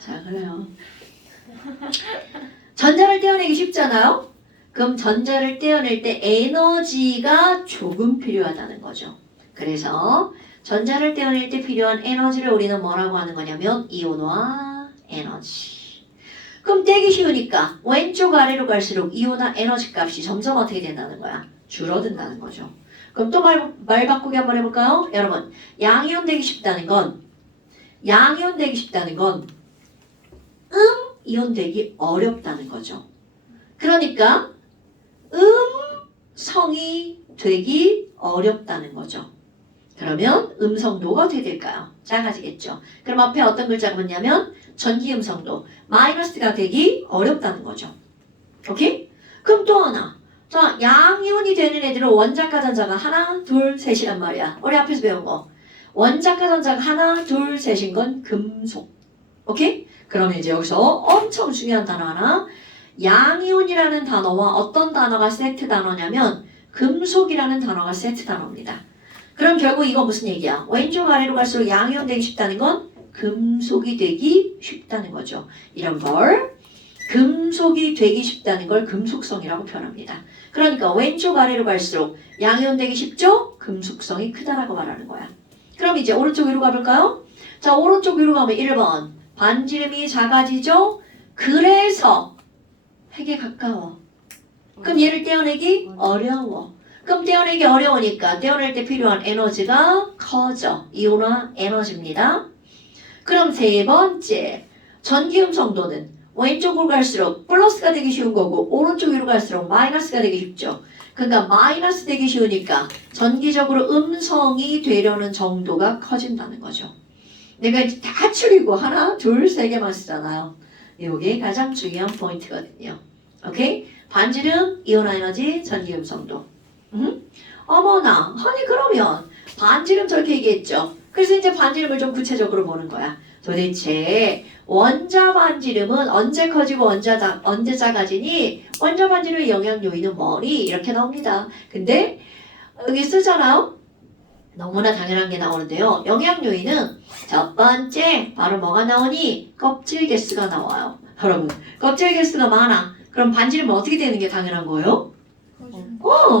자, 그래요. 전자를 떼어내기 쉽잖아요? 그럼 전자를 떼어낼 때 에너지가 조금 필요하다는 거죠. 그래서 전자를 떼어낼 때 필요한 에너지를 우리는 뭐라고 하는 거냐면 이온화 에너지. 그럼 떼기 쉬우니까 왼쪽 아래로 갈수록 이온화 에너지 값이 점점 어떻게 된다는 거야? 줄어든다는 거죠. 그럼 또 말 바꾸기 한번 해볼까요? 여러분, 양이온 되기 쉽다는 건 이온 되기 어렵다는 거죠. 그러니까 음성이 되기 어렵다는 거죠. 그러면 음성도가 어떻게 될까요? 작아지겠죠. 그럼 앞에 어떤 글자가 붙냐면 전기 음성도 마이너스가 되기 어렵다는 거죠. 오케이? 그럼 또 하나. 자, 양이온이 되는 애들은 원자가 전자가 하나, 둘, 셋이란 말이야. 우리 앞에서 배운 거. 원자가 전자가 하나, 둘, 셋인 건 금속. 오케이? 그러면 이제 여기서 엄청 중요한 단어 하나. 양이온이라는 단어와 어떤 단어가 세트 단어냐면 금속이라는 단어가 세트 단어입니다. 그럼 결국 이거 무슨 얘기야? 왼쪽 아래로 갈수록 양이온 되기 쉽다는 건 금속이 되기 쉽다는 거죠. 이런 걸 금속이 되기 쉽다는 걸 금속성이라고 표현합니다. 그러니까 왼쪽 아래로 갈수록 양이온 되기 쉽죠? 금속성이 크다라고 말하는 거야. 그럼 이제 오른쪽 위로 가볼까요? 자, 오른쪽 위로 가면 1번 반지름이 작아지죠? 그래서 핵에 가까워. 그럼 얘를 떼어내기 어려워. 그럼 떼어내기 어려우니까 떼어낼 때 필요한 에너지가 커져. 이온화 에너지입니다. 그럼 세 번째, 전기음 성도는 왼쪽으로 갈수록 플러스가 되기 쉬운 거고 오른쪽 위로 갈수록 마이너스가 되기 쉽죠. 그러니까 마이너스 되기 쉬우니까 전기적으로 음성이 되려는 정도가 커진다는 거죠. 내가 이제 다 줄이고 하나, 둘, 세 개만 쓰잖아요. 이게 가장 중요한 포인트거든요. 오케이? 반지름, 이온화 에너지, 전기음 성도. 어머나, 아니 그러면 반지름 저렇게 얘기했죠. 그래서 이제 반지름을 좀 구체적으로 보는 거야. 도대체 원자 반지름은 언제 커지고 언제 작아지니? 원자 반지름의 영향 요인은 뭐니? 이렇게 나옵니다. 근데 여기 쓰잖아요. 너무나 당연한 게 나오는데요. 영향 요인은 첫 번째 바로 뭐가 나오니? 껍질 개수가 나와요. 여러분, 껍질 개수가 많아. 그럼 반지름은 어떻게 되는 게 당연한 거예요?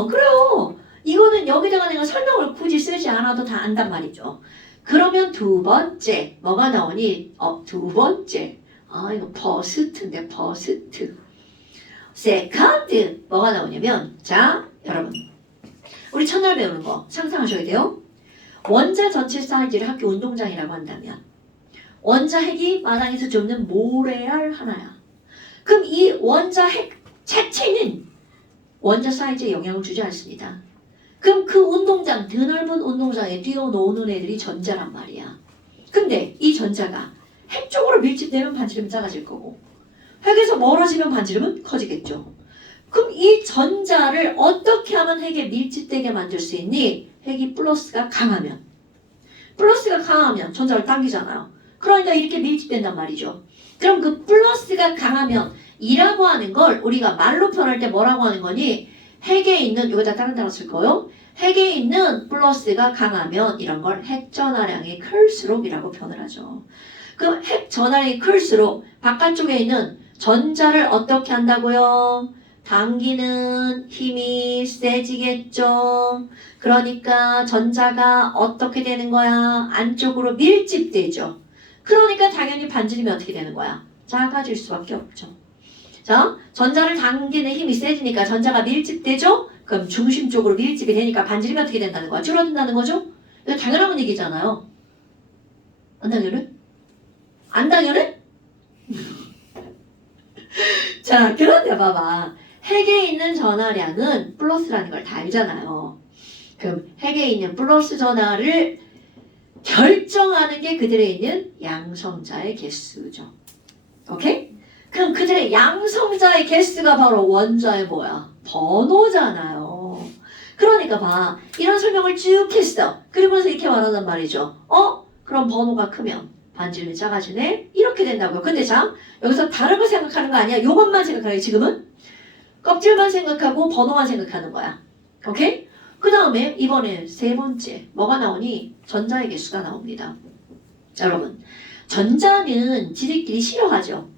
그래요. 이거는 여기다가 내가 설명을 굳이 쓰지 않아도 다 안단 말이죠. 그러면 두 번째 뭐가 나오니? 두 번째 이거 퍼스트인데 퍼스트. 세컨드 뭐가 나오냐면 자 여러분 우리 첫날 배우는 거 상상하셔야 돼요. 원자 전체 사이즈를 학교 운동장이라고 한다면 원자 핵이 마당에서 줍는 모래알 하나야. 그럼 이 원자 핵 자체는 원자 사이즈에 영향을 주지 않습니다. 그럼 그 운동장, 드넓은 운동장에 뛰어노는 애들이 전자란 말이야. 근데 이 전자가 핵 쪽으로 밀집되면 반지름은 작아질 거고 핵에서 멀어지면 반지름은 커지겠죠. 그럼 이 전자를 어떻게 하면 핵에 밀집되게 만들 수 있니? 핵이 플러스가 강하면 전자를 당기잖아요. 그러니까 이렇게 밀집된단 말이죠. 그럼 그 플러스가 강하면 이라고 하는 걸 우리가 말로 표현할 때 뭐라고 하는 거니? 핵에 있는 여기다 다른 단어 쓸 거예요. 핵에 있는 플러스가 강하면 이런 걸 핵 전하량이 클수록이라고 표현을 하죠. 그럼 핵 전하량이 클수록 바깥쪽에 있는 전자를 어떻게 한다고요? 당기는 힘이 세지겠죠. 그러니까 전자가 어떻게 되는 거야? 안쪽으로 밀집되죠. 그러니까 당연히 반지름이 어떻게 되는 거야? 작아질 수밖에 없죠. 자, 전자를 당기는 힘이 세지니까 전자가 밀집되죠? 그럼 중심 쪽으로 밀집이 되니까 반지름이 어떻게 된다는 거야? 줄어든다는 거죠? 이거 당연한 얘기잖아요. 안 당연해? 안 당연해? 자, 그런데 봐봐. 핵에 있는 전하량은 플러스라는 걸 다 알잖아요. 그럼 핵에 있는 플러스 전하를 결정하는 게 그들에 있는 양성자의 개수죠. 오케이? 그럼 그들의 양성자의 개수가 바로 원자의 뭐야? 번호잖아요. 그러니까 봐. 이런 설명을 쭉 했어. 그리고서 이렇게 말한단 말이죠. 그럼 번호가 크면 반지름이 작아지네? 이렇게 된다고요. 근데 자, 여기서 다른 거 생각하는 거 아니야. 요것만 생각하는 지금은. 껍질만 생각하고 번호만 생각하는 거야. 오케이? 그 다음에 이번에 세 번째 뭐가 나오니? 전자의 개수가 나옵니다. 자, 여러분. 전자는 지들끼리 싫어하죠.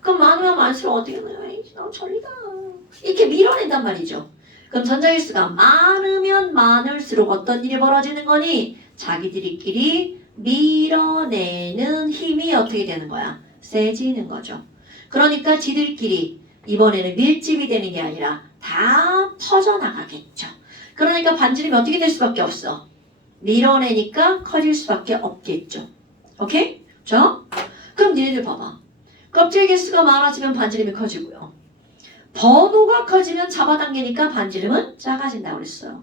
그럼 많으면 많을수록 어떻게 해요? 너무 졸리다. 이렇게 밀어낸단 말이죠. 그럼 전자의 개수가 많으면 많을수록 어떤 일이 벌어지는 거니? 자기들끼리 밀어내는 힘이 어떻게 되는 거야? 세지는 거죠. 그러니까 지들끼리 이번에는 밀집이 되는 게 아니라 다 퍼져나가겠죠. 그러니까 반지름이 어떻게 될 수밖에 없어? 밀어내니까 커질 수밖에 없겠죠. 오케이? 자, 그럼 니네들 봐봐. 껍질 개수가 많아지면 반지름이 커지고요. 번호가 커지면 잡아당기니까 반지름은 작아진다고 그랬어요.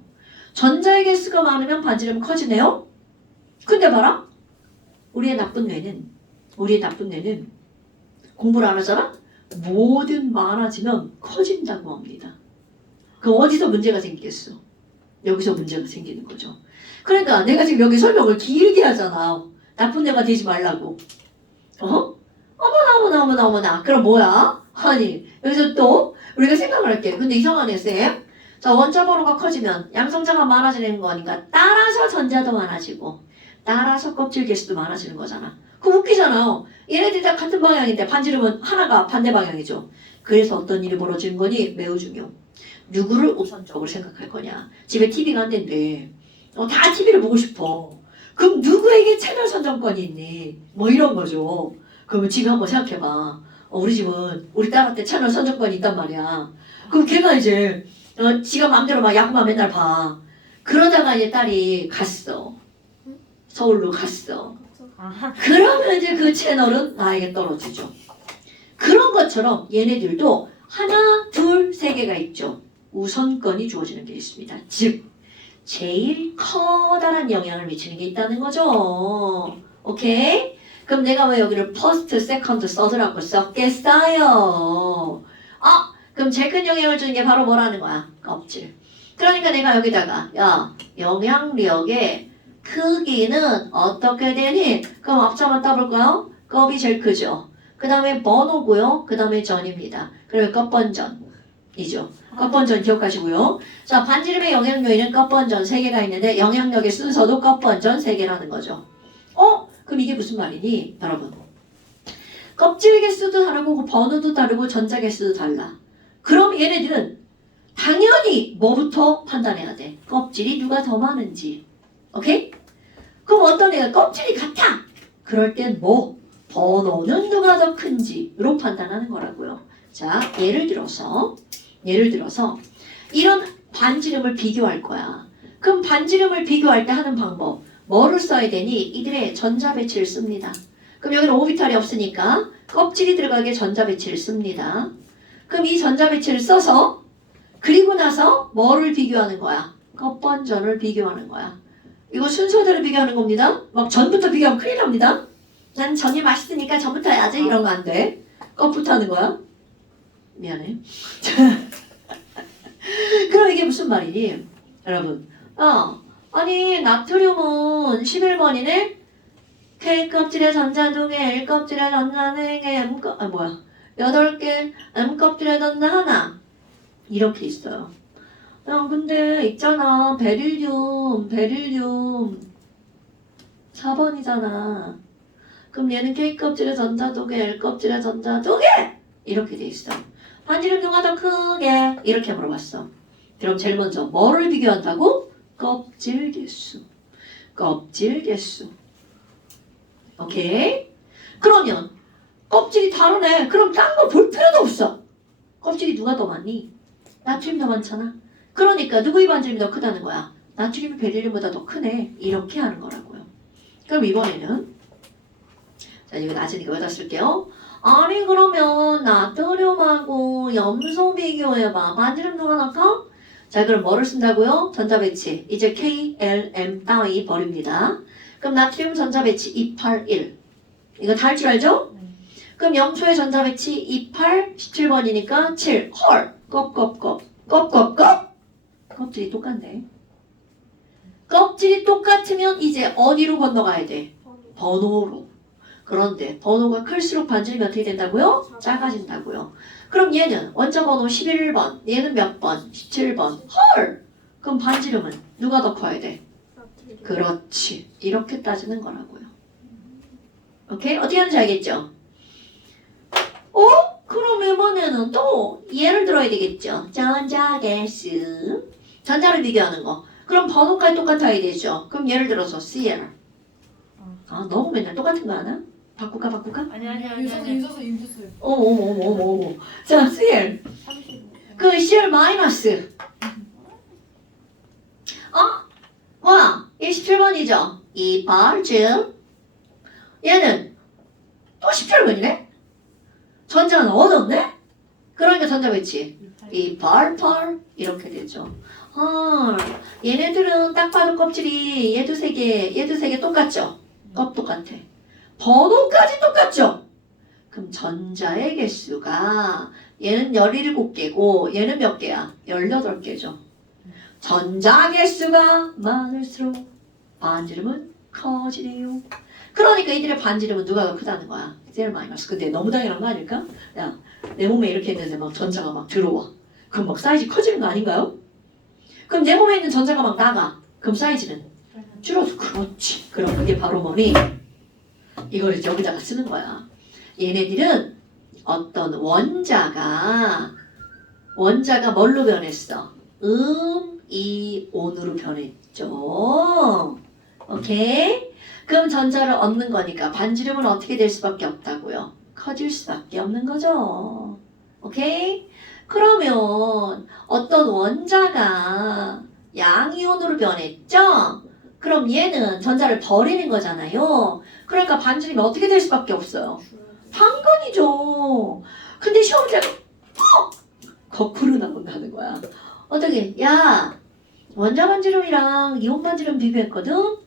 전자의 개수가 많으면 반지름은 커지네요. 근데 봐라. 우리의 나쁜 뇌는 공부를 안 하잖아? 뭐든 많아지면 커진다고 합니다. 그럼 어디서 문제가 생기겠어? 여기서 문제가 생기는 거죠. 그러니까 내가 지금 여기 설명을 길게 하잖아. 나쁜 뇌가 되지 말라고. 어머나. 그럼 뭐야? 아니, 여기서 또 우리가 생각을 할게. 근데 이상하네, 쌤. 자, 원자 번호가 커지면 양성자가 많아지는 거니까 따라서 전자도 많아지고 따라서 껍질 개수도 많아지는 거잖아. 그럼 웃기잖아요. 얘네들이 다 같은 방향인데 반지름은 하나가 반대 방향이죠. 그래서 어떤 일이 벌어지는 거니? 매우 중요. 누구를 우선적으로 생각할 거냐. 집에 TV가 안 된대. 다 TV를 보고 싶어. 그럼 누구에게 채널 선정권이 있니? 뭐 이런 거죠. 그러면 집에 한번 생각해봐. 우리 집은 우리 딸한테 채널 선정권이 있단 말이야. 그럼 걔가 이제 지가 마음대로 막 야구만 맨날 봐. 그러다가 이제 딸이 갔어. 서울로 갔어. 그러면 이제 그 채널은 나에게 떨어지죠. 그런 것처럼 얘네들도 하나, 둘, 세 개가 있죠. 우선권이 주어지는 게 있습니다. 즉, 제일 커다란 영향을 미치는 게 있다는 거죠. 오케이? 그럼 내가 왜 여기를 퍼스트, 세컨드, 서드라고 썼겠어요? 그럼 제일 큰 영향을 주는 게 바로 뭐라는 거야? 껍질. 그러니까 내가 여기다가 영향력의 크기는 어떻게 되니? 그럼 앞차만 따볼까요? 껍이 제일 크죠. 그 다음에 번호고요. 그 다음에 전입니다. 그러면 껍번전이죠. 껍번전 기억하시고요. 자, 반지름의 영향력에는 껍번전 3개가 있는데 영향력의 순서도 껍번전 3개라는 거죠. 그럼 이게 무슨 말이니? 여러분. 껍질 개수도 다르고 번호도 다르고 전자 개수도 달라. 그럼 얘네들은 당연히 뭐부터 판단해야 돼? 껍질이 누가 더 많은지. 오케이? 그럼 어떤 애가 껍질이 같아. 그럴 땐 뭐? 번호는 누가 더 큰지로 판단하는 거라고요. 자, 예를 들어서 이런 반지름을 비교할 거야. 그럼 반지름을 비교할 때 하는 방법. 뭐를 써야 되니? 이들의 전자 배치를 씁니다. 그럼 여기는 오비탈이 없으니까 껍질이 들어가게 전자 배치를 씁니다. 그럼 이 전자 배치를 써서 그리고 나서 뭐를 비교하는 거야? 껍번전을 비교하는 거야. 이거 순서대로 비교하는 겁니다. 막 전부터 비교하면 큰일 납니다. 난 전이 맛있으니까 전부터 해야지. 이런 거 안 돼. 껍부터 하는 거야. 미안해. 그럼 이게 무슨 말이니? 여러분. 아니 나트륨은 11번이네? K 껍질에 전자 2개, L 껍질에 전자 4개, M 8개, M 껍질에 전자 하나. 이렇게 있어요. 근데 있잖아. 베릴륨 4번이잖아. 그럼 얘는 K 껍질에 전자 2개, L 껍질에 전자 2개! 이렇게 돼 있어. 반지름 누가 더 크게? 이렇게 물어봤어. 그럼 제일 먼저 뭐를 비교한다고? 껍질 개수. 오케이? 그러면 껍질이 다르네. 그럼 딴 거 볼 필요도 없어. 껍질이 누가 더 많니? 나트륨 더 많잖아. 그러니까 누구의 반지름이 더 크다는 거야? 나트륨이 베릴륨보다 더 크네. 이렇게 하는 거라고요. 그럼 이번에는 자, 이거 낮으니까 여기다 쓸게요. 아니 그러면 나트륨하고 염소 비교해봐. 반지름 누가 더 커? 자, 그럼 뭐를 쓴다고요? 전자 배치. 이제 K, L, M 따위 버립니다. 그럼 나트륨 전자 배치 281. 이거 다 할 줄 알죠? 그럼 염소의 전자 배치 28, 17번이니까 7. 헐. 껍. 껍질이 똑같네. 껍질이 똑같으면 이제 어디로 건너가야 돼? 번호로. 그런데 번호가 클수록 반지름이 어떻게 된다고요? 작아진다고요. 그럼 얘는 원자 번호 11번, 얘는 몇 번? 17번. 헐! 그럼 반지름은 누가 더 커야 돼? 그렇지. 이렇게 따지는 거라고요. 오케이? 어떻게 하는지 알겠죠? 그럼 이번에는 또 예를 들어야 되겠죠. 전자개수. 전자를 비교하는 거. 그럼 번호까지 똑같아야 되죠. 그럼 예를 들어서 CL. 너무 맨날 똑같은 거 하나? 바꿀까? 유소스. 어머. 자, CL. 35. 그 CL 마이너스. 뭐야? 17번이죠? 이 발즉. 얘는 또 17번이네? 전자는 얻었네? 그러니까 전자 배치. 이 발팔 이렇게 되죠. 얘네들은 딱 봐도 껍질이 얘도 세 개 똑같죠? 똑같아. 번호까지 똑같죠? 그럼 전자의 개수가 얘는 17개고 얘는 몇 개야? 18개죠. 전자 개수가 많을수록 반지름은 커지네요. 그러니까 이들의 반지름은 누가 더 크다는 거야? CL 마이너스. 근데 너무 당연한 거 아닐까? 야, 내 몸에 이렇게 있는데 막 전자가 막 들어와. 그럼 막 사이즈 커지는 거 아닌가요? 그럼 내 몸에 있는 전자가 막 나가. 그럼 사이즈는 줄어서. 그렇지. 그럼 그게 바로 뭐니? 이걸 이제 여기다가 쓰는 거야. 얘네들은 어떤 원자가 뭘로 변했어? 이온으로 변했죠. 오케이? 그럼 전자를 얻는 거니까 반지름은 어떻게 될 수밖에 없다고요? 커질 수밖에 없는 거죠. 오케이? 그러면 어떤 원자가 양이온으로 변했죠? 그럼 얘는 전자를 버리는 거잖아요. 그러니까 반지름이 어떻게 될 수밖에 없어요. 당근이죠. 근데 시험 문제가 거꾸로 나온다는 거야. 어떻게? 야, 원자 반지름이랑 이온 반지름 비교했거든?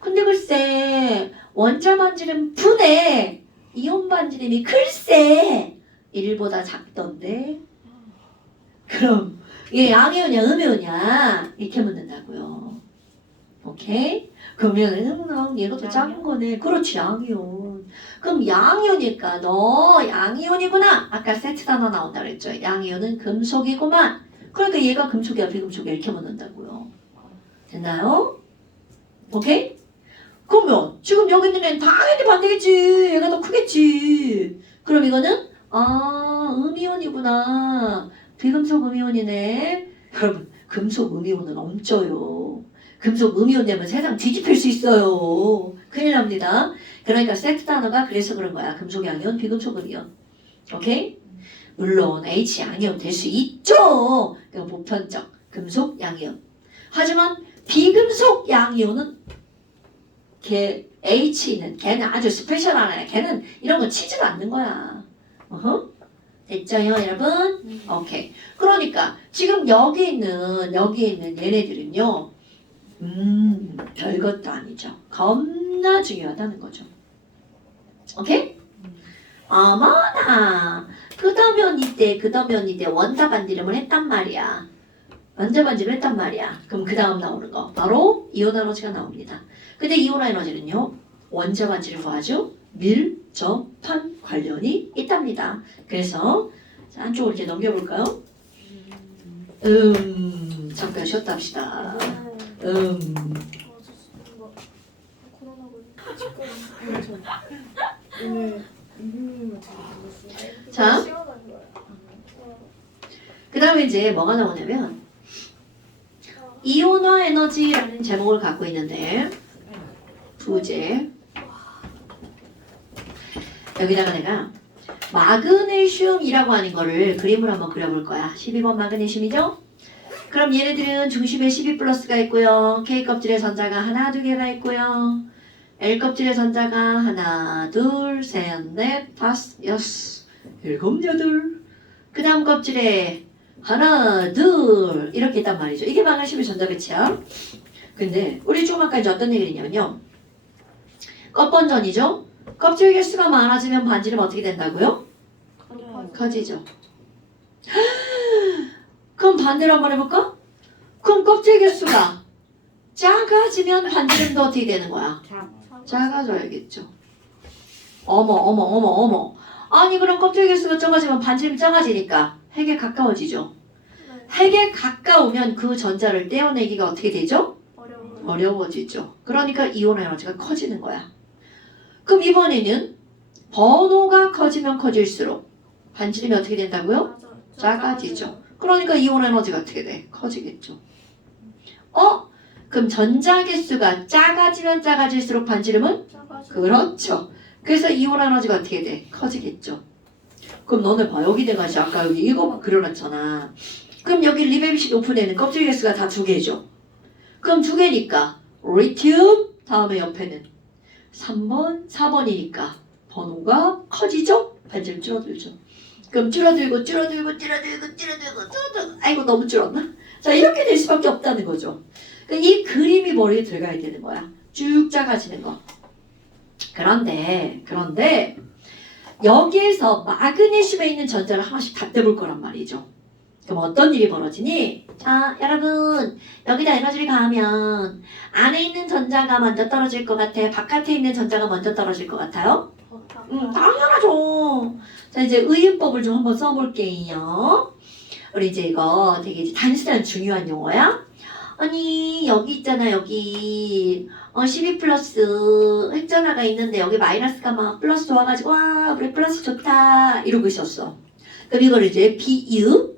근데 글쎄 원자 반지름 분의 이온 반지름이 글쎄 1보다 작던데? 그럼 이게 양이온이야 음이온이야? 이렇게 묻는다고요. 오케이? 그러면 얘가 더 작은 거네. 그렇지, 양이온. 그럼 양이온이니까 너 양이온이구나. 아까 세트 단어 나온다 그랬죠. 양이온은 금속이구만. 그러니까 얘가 금속이야 비금속이야 이렇게 묻는다고요. 됐나요? 오케이? 그러면 지금 여기 있는 애는 당연히 반대겠지. 얘가 더 크겠지. 그럼 이거는 음이온이구나. 비금속 음이온이네. 여러분 금속 음이온은 엄쪄요. 금속 음이온 되면 세상 뒤집힐 수 있어요. 큰일 납니다. 그러니까 세트 단어가 그래서 그런 거야. 금속 양이온, 비금속 음이온. 오케이? 물론 H 양이온 될 수 있죠. 이거 보편적 금속 양이온. 하지만 비금속 양이온은 H는 걔는 아주 스페셜한 애. 걔는 이런 거 치지도 않는 거야. 됐죠요, 여러분? 오케이. 그러니까 지금 여기 있는 얘네들은요. 별것도 아니죠. 겁나 중요하다는 거죠. 오케이? 어머나. 그러면 이때 원자 반지름을 했단 말이야. 원자 반지름을 했단 말이야. 그럼 그 다음 나오는 거 바로 이온 에너지가 나옵니다. 근데 이온 에너지는요. 원자 반지름과 아주 밀접한 관련이 있답니다. 그래서 자, 한쪽으로 이제 넘겨볼까요? 잠깐 쉬었다 합시다. 코로나 오늘 이분이 같이 자, 시원한 거야. 그 다음에 이제 뭐가 나오냐면 이온화 에너지라는 제목을 갖고 있는데 부제 여기다가 내가 마그네슘이라고 하는 거를 그림을 한번 그려볼 거야. 12번 마그네슘이죠? 그럼 얘네들은 중심에 12+가 있고요. K 껍질의 전자가 하나, 두 개가 있고요. L 껍질의 전자가 하나, 둘, 셋, 넷, 다섯, 여섯, 일곱, 여덟. 그 다음 껍질에 하나, 둘 이렇게 있단 말이죠. 이게 마그네슘의 전자 배치야. 근데 우리 조금 아까 이제 어떤 얘기를 했냐면요. 껍번전이죠. 껍질 개수가 많아지면 반지름 어떻게 된다고요? 커지죠. 그럼 반대로 한번 해볼까? 그럼 껍질 개수가 작아지면 반지름도 어떻게 되는 거야? 작아져야겠죠. 어머. 아니 그럼 껍질 개수가 작아지면 반지름이 작아지니까 핵에 가까워지죠. 핵에 가까우면 그 전자를 떼어내기가 어떻게 되죠? 어려워지죠. 그러니까 이온 에너지가 커지는 거야. 그럼 이번에는 번호가 커지면 커질수록 반지름이 어떻게 된다고요? 작아지죠. 그러니까 이온 에너지가 어떻게 돼? 커지겠죠. 그럼 전자 개수가 작아지면 작아질수록 반지름은? 그렇죠. 그래서 이온 에너지가 어떻게 돼? 커지겠죠. 그럼 너네 봐. 여기 내가 아까 여기 이거 그려놨잖아. 그럼 여기 리베비시 높은 애는 껍질 개수가 다 2개죠. 그럼 2개니까 리튬 다음에 옆에는 3번, 4번이니까 번호가 커지죠? 반지름 줄어들죠. 그럼 줄어들고 아이고 너무 줄었나? 자 이렇게 될 수밖에 없다는 거죠. 그러니까 이 그림이 머리에 들어가야 되는 거야. 쭉 작아지는 거. 그런데 여기에서 마그네슘에 있는 전자를 하나씩 다 떼볼 거란 말이죠. 그럼 어떤 일이 벌어지니? 자 여러분 여기다 에너지를 가하면 안에 있는 전자가 먼저 떨어질 것 같아요? 바깥에 있는 전자가 먼저 떨어질 것 같아요? 당연하죠. 자 이제 의윤법을 좀 한번 써볼게요. 우리 이제 이거 되게 이제 단순한 중요한 용어야. 아니 여기 있잖아 여기 12 플러스 핵전화가 있는데 여기 마이너스가 막 플러스 와가지고 와 우리 플러스 좋다 이러고 있었어. 그럼 이걸 이제 비유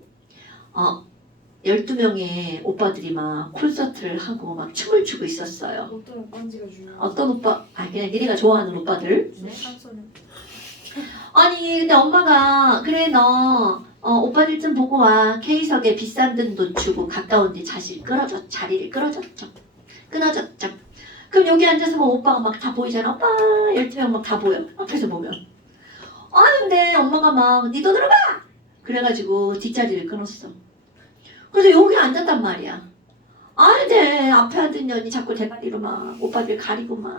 12명의 오빠들이 막 콘서트를 하고 막 춤을 추고 있었어요. 어떤 반지가 중요해? 어떤 오빠? 그냥 니네가 좋아하는 오빠들. 한소년. 아니 근데 엄마가 그래 너 오빠들 좀 보고 와. K석에 비싼 돈 놓치고 가까운 데 자리를 끌어줬죠. 끊어졌죠. 그럼 여기 앉아서 뭐 오빠가 막 다 보이잖아. 오빠 12명 막 다 보여. 앞에서 보면. 근데 엄마가 막 니 돈으로 가! 그래가지고 뒷자리를 끊었어. 그래서 여기 앉았단 말이야. 근데 앞에 앉은 년이 자꾸 대가리로 막 오빠들 가리고 막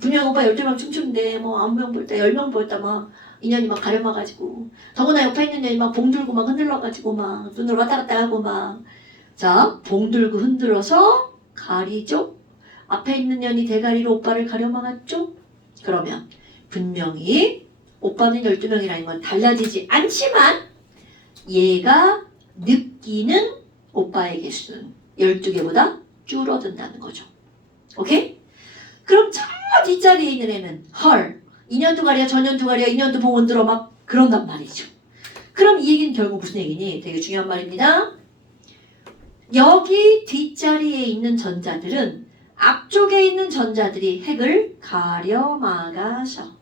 분명 오빠 12명 춤추는데 뭐 9명 볼 때 10명 볼 때 막 인연이 막 가려막아가지고 더구나 옆에 있는 년이 막 봉 들고 막 흔들러가지고 막 눈을 왔다 갔다 하고 막 자, 봉 들고 흔들어서 가리죠? 앞에 있는 년이 대가리로 오빠를 가려막았죠? 그러면 분명히 오빠는 12명이라는 건 달라지지 않지만 얘가 느끼는 오빠의 개수는 12개보다 줄어든다는 거죠. 오케이? 그럼 저 뒷자리에 있는 애는 헐 2년 두가리야 저년 두가리야 2년도 봉헌 들어 막 그런단 말이죠. 그럼 이 얘기는 결국 무슨 얘기니? 되게 중요한 말입니다. 여기 뒷자리에 있는 전자들은 앞쪽에 있는 전자들이 핵을 가려막아서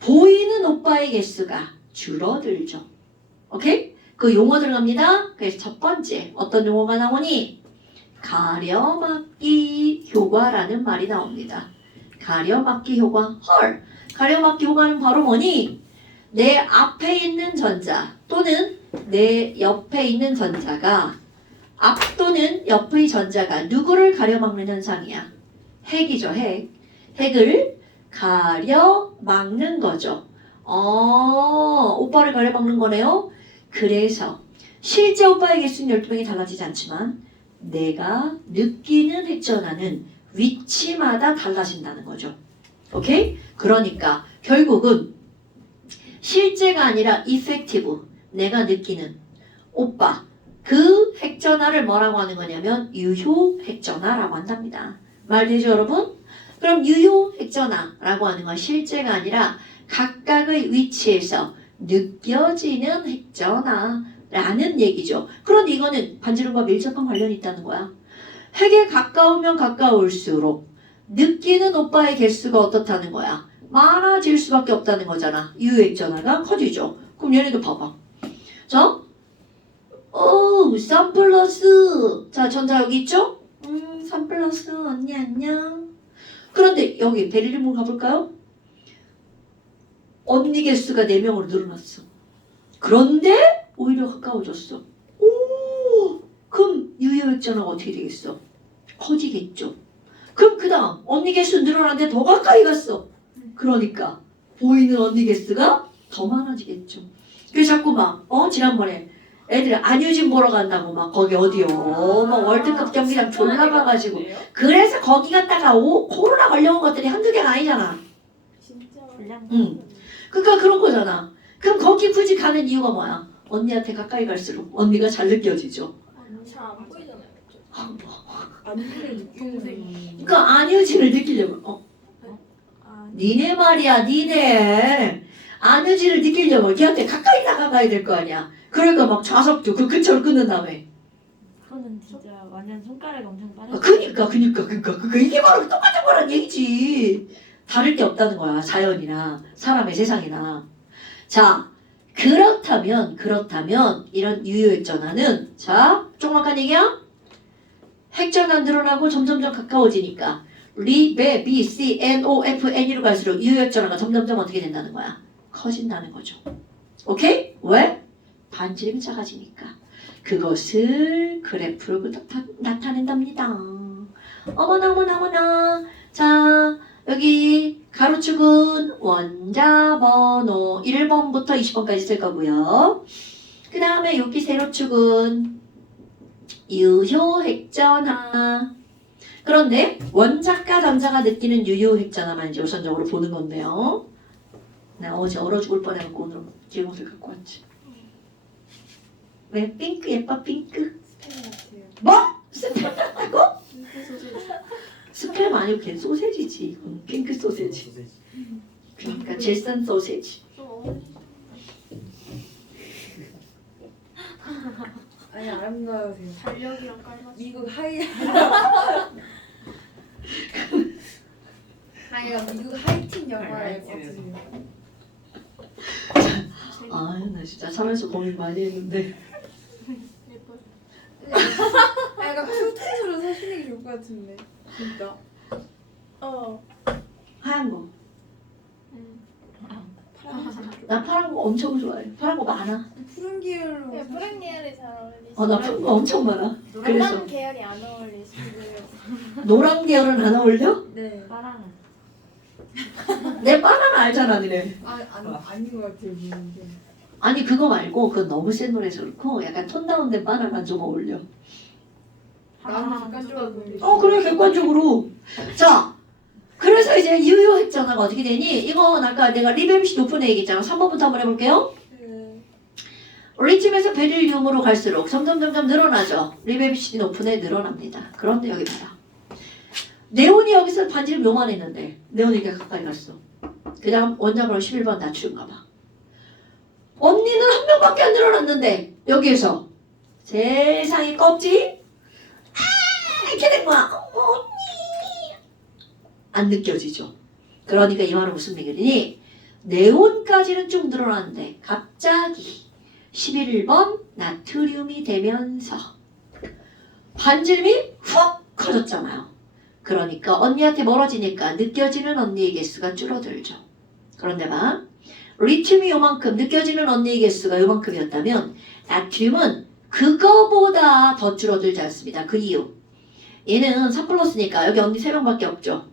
보이는 오빠의 개수가 줄어들죠. 오케이? 그 용어 들어갑니다. 그래서 첫 번째 어떤 용어가 나오니? 가려막기 효과라는 말이 나옵니다. 가려막기 효과. 헐! 가려막기 효과는 바로 뭐니? 내 앞에 있는 전자 또는 내 옆에 있는 전자가 앞 또는 옆의 전자가 누구를 가려막는 현상이야? 핵이죠, 핵. 핵을 가려막는 거죠. 오빠를 가려막는 거네요. 그래서 실제 오빠의 개수는 12명이 달라지지 않지만 내가 느끼는 핵전화는 위치마다 달라진다는 거죠. 오케이? 그러니까 결국은 실제가 아니라 effective, 내가 느끼는 오빠 그 핵전화를 뭐라고 하는 거냐면 유효 핵전화라고 한답니다. 말 되죠 여러분? 그럼 유효 핵전화라고 하는 건 실제가 아니라 각각의 위치에서 느껴지는 핵전화라는 얘기죠. 그런데 이거는 반지름과 밀접한 관련이 있다는 거야. 핵에 가까우면 가까울수록 느끼는 오빠의 개수가 어떻다는 거야? 많아질 수밖에 없다는 거잖아. 유효 핵전화가 커지죠. 그럼 얘네도 봐봐. 자, 3 플러스. 자, 전자 여기 있죠? 3 플러스. 언니 안녕. 그런데 여기 베릴륨으로 가볼까요? 언니 개수가 4명으로 늘어났어. 그런데 오히려 가까워졌어. 그럼 유효 핵전화가 어떻게 되겠어? 커지겠죠. 그럼 그 다음 언니 개수 늘어났는데 더 가까이 갔어. 그러니까 보이는 언니 개수가 더 많아지겠죠. 그래서 자꾸 막 지난번에 애들이 안유진 보러 간다고 막 거기 어디요 막 월드컵 경기장 졸라 가가지고 그래서 거기 갔다가 코로나 걸려온 것들이 한두 개가 아니잖아. 진짜. 불량. 응. 그러니까 그런 거잖아. 그럼 거기 굳이 가는 이유가 뭐야? 언니한테 가까이 갈수록 언니가 잘 느껴지죠. 잘안 보이잖아요. 안 그래도 그러니까 안유진을 느끼려면 아, 니네 말이야 니네 안유진을 느끼려면 걔한테 가까이 다가가야 될 거 아니야. 그러니까 막 좌석도 그 근처로 끊는 다음에 그거는 진짜 완전 손가락이 엄청 빠르. 그니까 이게 바로 똑같은 거란 얘기지. 다를 게 없다는 거야. 자연이나 사람의 세상이나. 자 그렇다면 이런 유효액전화는 자 조그맣게 얘기야. 핵전화 늘어나고 점점점 가까워지니까 리베 B C N O F N으로 갈수록 유효액전화가 점점점 어떻게 된다는 거야? 커진다는 거죠. 오케이? 왜? 반지름이 작아지니까. 그것을 그래프로 나타낸답니다. 어머나. 자, 여기 가로축은 원자 번호 1번부터 20번까지 쓸 거고요. 그 다음에 여기 세로축은 유효핵전화. 그런데 원자과 전자가 느끼는 유효핵전화만 이제 우선적으로 보는 건데요. 나 어제 얼어 죽을 뻔해갖고 오늘 긴 옷을 갖고 왔지. 왜? 핑크 예뻐 핑크. 스팸 같아요. 뭐? 스팸 같다고? 핑크 소세지. 스팸 아니고 걔 소세지지. 이건 핑크 소세지. 그러니까 제일 싼 소세지. 좀 어울리죠. 아니 아름다우세요. 달력이랑 깔맞춤. 미국 하이 아니가 미국 하이틴 영화를 봤어요. 아, 나 진짜 살면서 고민 많이 했는데. 예뻐요. 약간 큐테이스로 사시는 게 좋을 것 같은데 진짜. 하얀 거. 파란색. 나 파란 거 엄청 좋아해. 파란 거 많아. 푸른 계열로. 네, 푸른 계열이 잘 어울리시죠. 나 푸른 거 엄청 많아. 그래서 노란 계열이 안 어울리시고요. 노란 계열은 안 어울려? 네. 빠랑은. 내 바나나 알잖아, 니네. 아닌 것 같아요 보는 게. 아니 그거 말고 그건 너무 센 노래서 그렇고 약간 톤 다운된 바나나 좀 어울려. 나는 객관적으로 보는 게. 그래 객관적으로. 자, 그래서 이제 유효핵전화가 어떻게 되니? 이건 아까 내가 리베비시 높은 애 얘기했잖아. 3번부터 한번 해볼게요. 네. 리튬에서 베릴륨으로 갈수록 점점 늘어나죠. 리베비시 높은 애 늘어납니다. 그런데 여기 봐라. 네온이 여기서 반지름 요만했는데 네온이 이렇게 가까이 갔어. 그 다음 원자번호 11번 나트륨 봐. 언니는 한 명밖에 안 늘어났는데 여기에서 세상에 껍질 이렇게 된 거야. 언니 안 느껴지죠. 그러니까 이 말은 무슨 얘기니? 네온까지는 좀 늘어났는데 갑자기 11번 나트륨이 되면서 반지름이 훅 커졌잖아요. 그러니까 언니한테 멀어지니까 느껴지는 언니의 개수가 줄어들죠. 그런데 봐. 리튬이 요만큼 느껴지는 언니의 개수가 요만큼이었다면 나트륨은 그거보다 더 줄어들지 않습니다. 그 이유. 얘는 3+니까 여기 언니 3명밖에 없죠.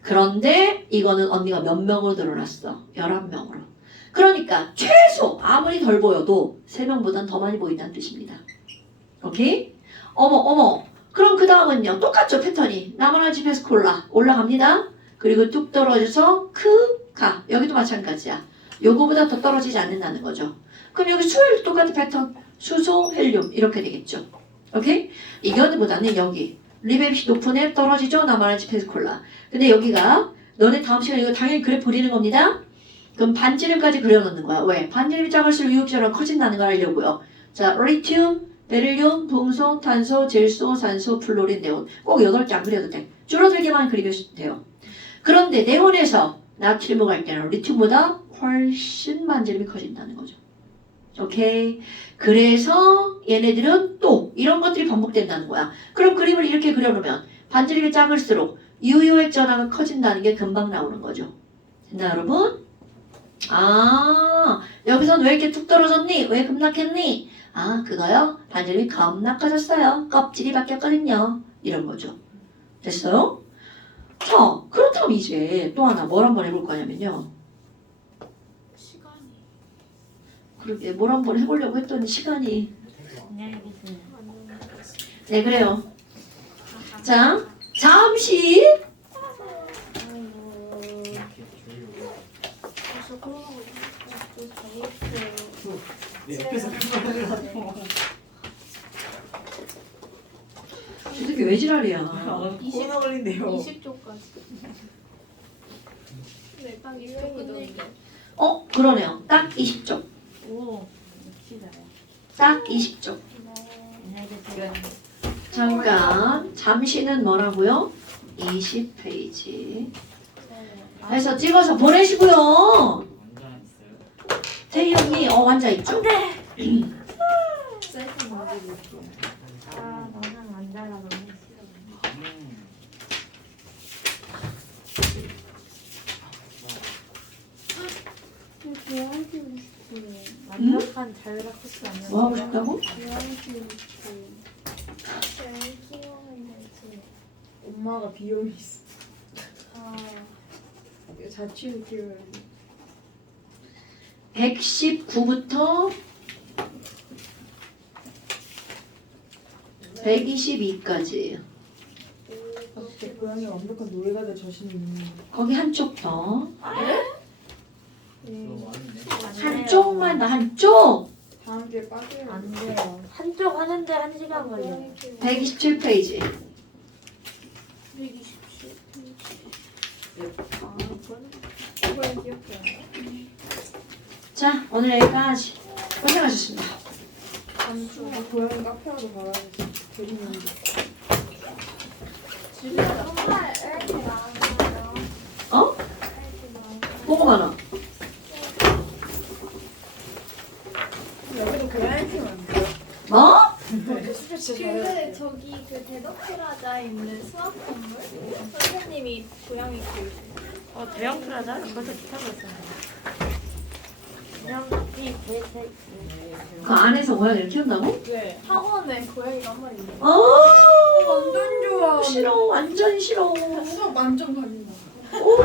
그런데 이거는 언니가 몇 명으로 늘어났어? 11명으로. 그러니까 최소 아무리 덜 보여도 3명보단 더 많이 보인다는 뜻입니다. 오케이? 어머. 그럼 그 다음은요. 똑같죠 패턴이. 나무라지 페스콜라 올라갑니다. 그리고 뚝 떨어져서 가. 여기도 마찬가지야. 요거보다 더 떨어지지 않는다는 거죠. 그럼 여기 수율 똑같은 패턴. 수소, 헬륨 이렇게 되겠죠. 오케이? 이거보다는 여기 리베비시 높은 애 떨어지죠. 나무라지 페스콜라. 근데 여기가 너네 다음 시간에 이거 당연히 그래프 그리는 겁니다. 그럼 반지름까지 그려놓는 거야. 왜? 반지름이 작을수록 유효액전화가 커진다는 걸 알려고요. 자, 리튬, 베릴륨, 붕소, 탄소, 질소, 산소, 플로린, 네온. 꼭 8개 안 그려도 돼. 줄어들게만 그리면 돼요. 그런데 네온에서 나트륨으로 갈 때는 리튬보다 훨씬 반지름이 커진다는 거죠. 오케이. 그래서 얘네들은 또 이런 것들이 반복된다는 거야. 그럼 그림을 이렇게 그려놓으면 반지름이 작을수록 유효액전화가 커진다는 게 금방 나오는 거죠. 됐나 여러분? 여기선 왜 이렇게 툭 떨어졌니? 왜 급락했니? 그거요? 반지름이 겁나 커졌어요. 껍질이 바뀌었거든요. 이런 거죠. 됐어요? 자, 그렇다면 이제 또 하나 뭘 한번 해볼 거냐면요. 시간이. 그러게 뭘 한번 해보려고 했더니 시간이. 안녕히 계세요. 네 그래요. 자 잠시 이렇게 주려고. 그래서 그런 거 재밌어요. 내 옆에서 그걸 하고. 이 새끼 왜 지랄이야. 코로나 걸린대요. 20조까지. 네, 딱 20조까지. 그러네요. 딱 20쪽. 오, 역시다. 딱 20쪽. 안녕히 계세요. 잠깐 잠시는 뭐라고요? 20페이지. 해서 찍어서 보내시고요. 완전 있어요. 태희 언니 완자 있죠? 셀프 만들고 있어. 아, 너는 완자가 너무 싫어. 완벽한 자유라 코스 아니야? 뭐 하고 싶다고? 제일 키워는 되지. 엄마가 비염이 있어. 아, 자취를 키워야지. 119부터 122까지. 어떻게 고양이 완벽한 노래가될 자신이 있는. 거기 한쪽 더. 너무 많은데. 한쪽만 더 한쪽. 다음 주에 빠져요. 안 돼요. 한쪽 하는데 1시간 걸려. 고양이 키우는 127페이지. 127. 아, 그건 고양이 귀엽게 하네. 자 오늘 여기까지. 고생하셨습니다. 잠시만 고양이 카페라도 가야지. 데리는 게. 집에 정말 이렇게 많아요. 어? 이렇게 많아요. 뭐가 많아? 여기도 고양이 키우면 안 돼요? 뭐? 숲에 진짜 잘해요. 근데 저기 그 대덕프라자에 있는 수학 건물 선생님이 고양이 키우시고 대형 프라자? 벌써 기타고 있었는데. 대형 개색. 그 안에서 고양이를 키운다고? 네. 학원에 고양이가 한 마리 있는 아 완전 좋아. 싫어 완전 싫어. 수업 만점 받는다. 오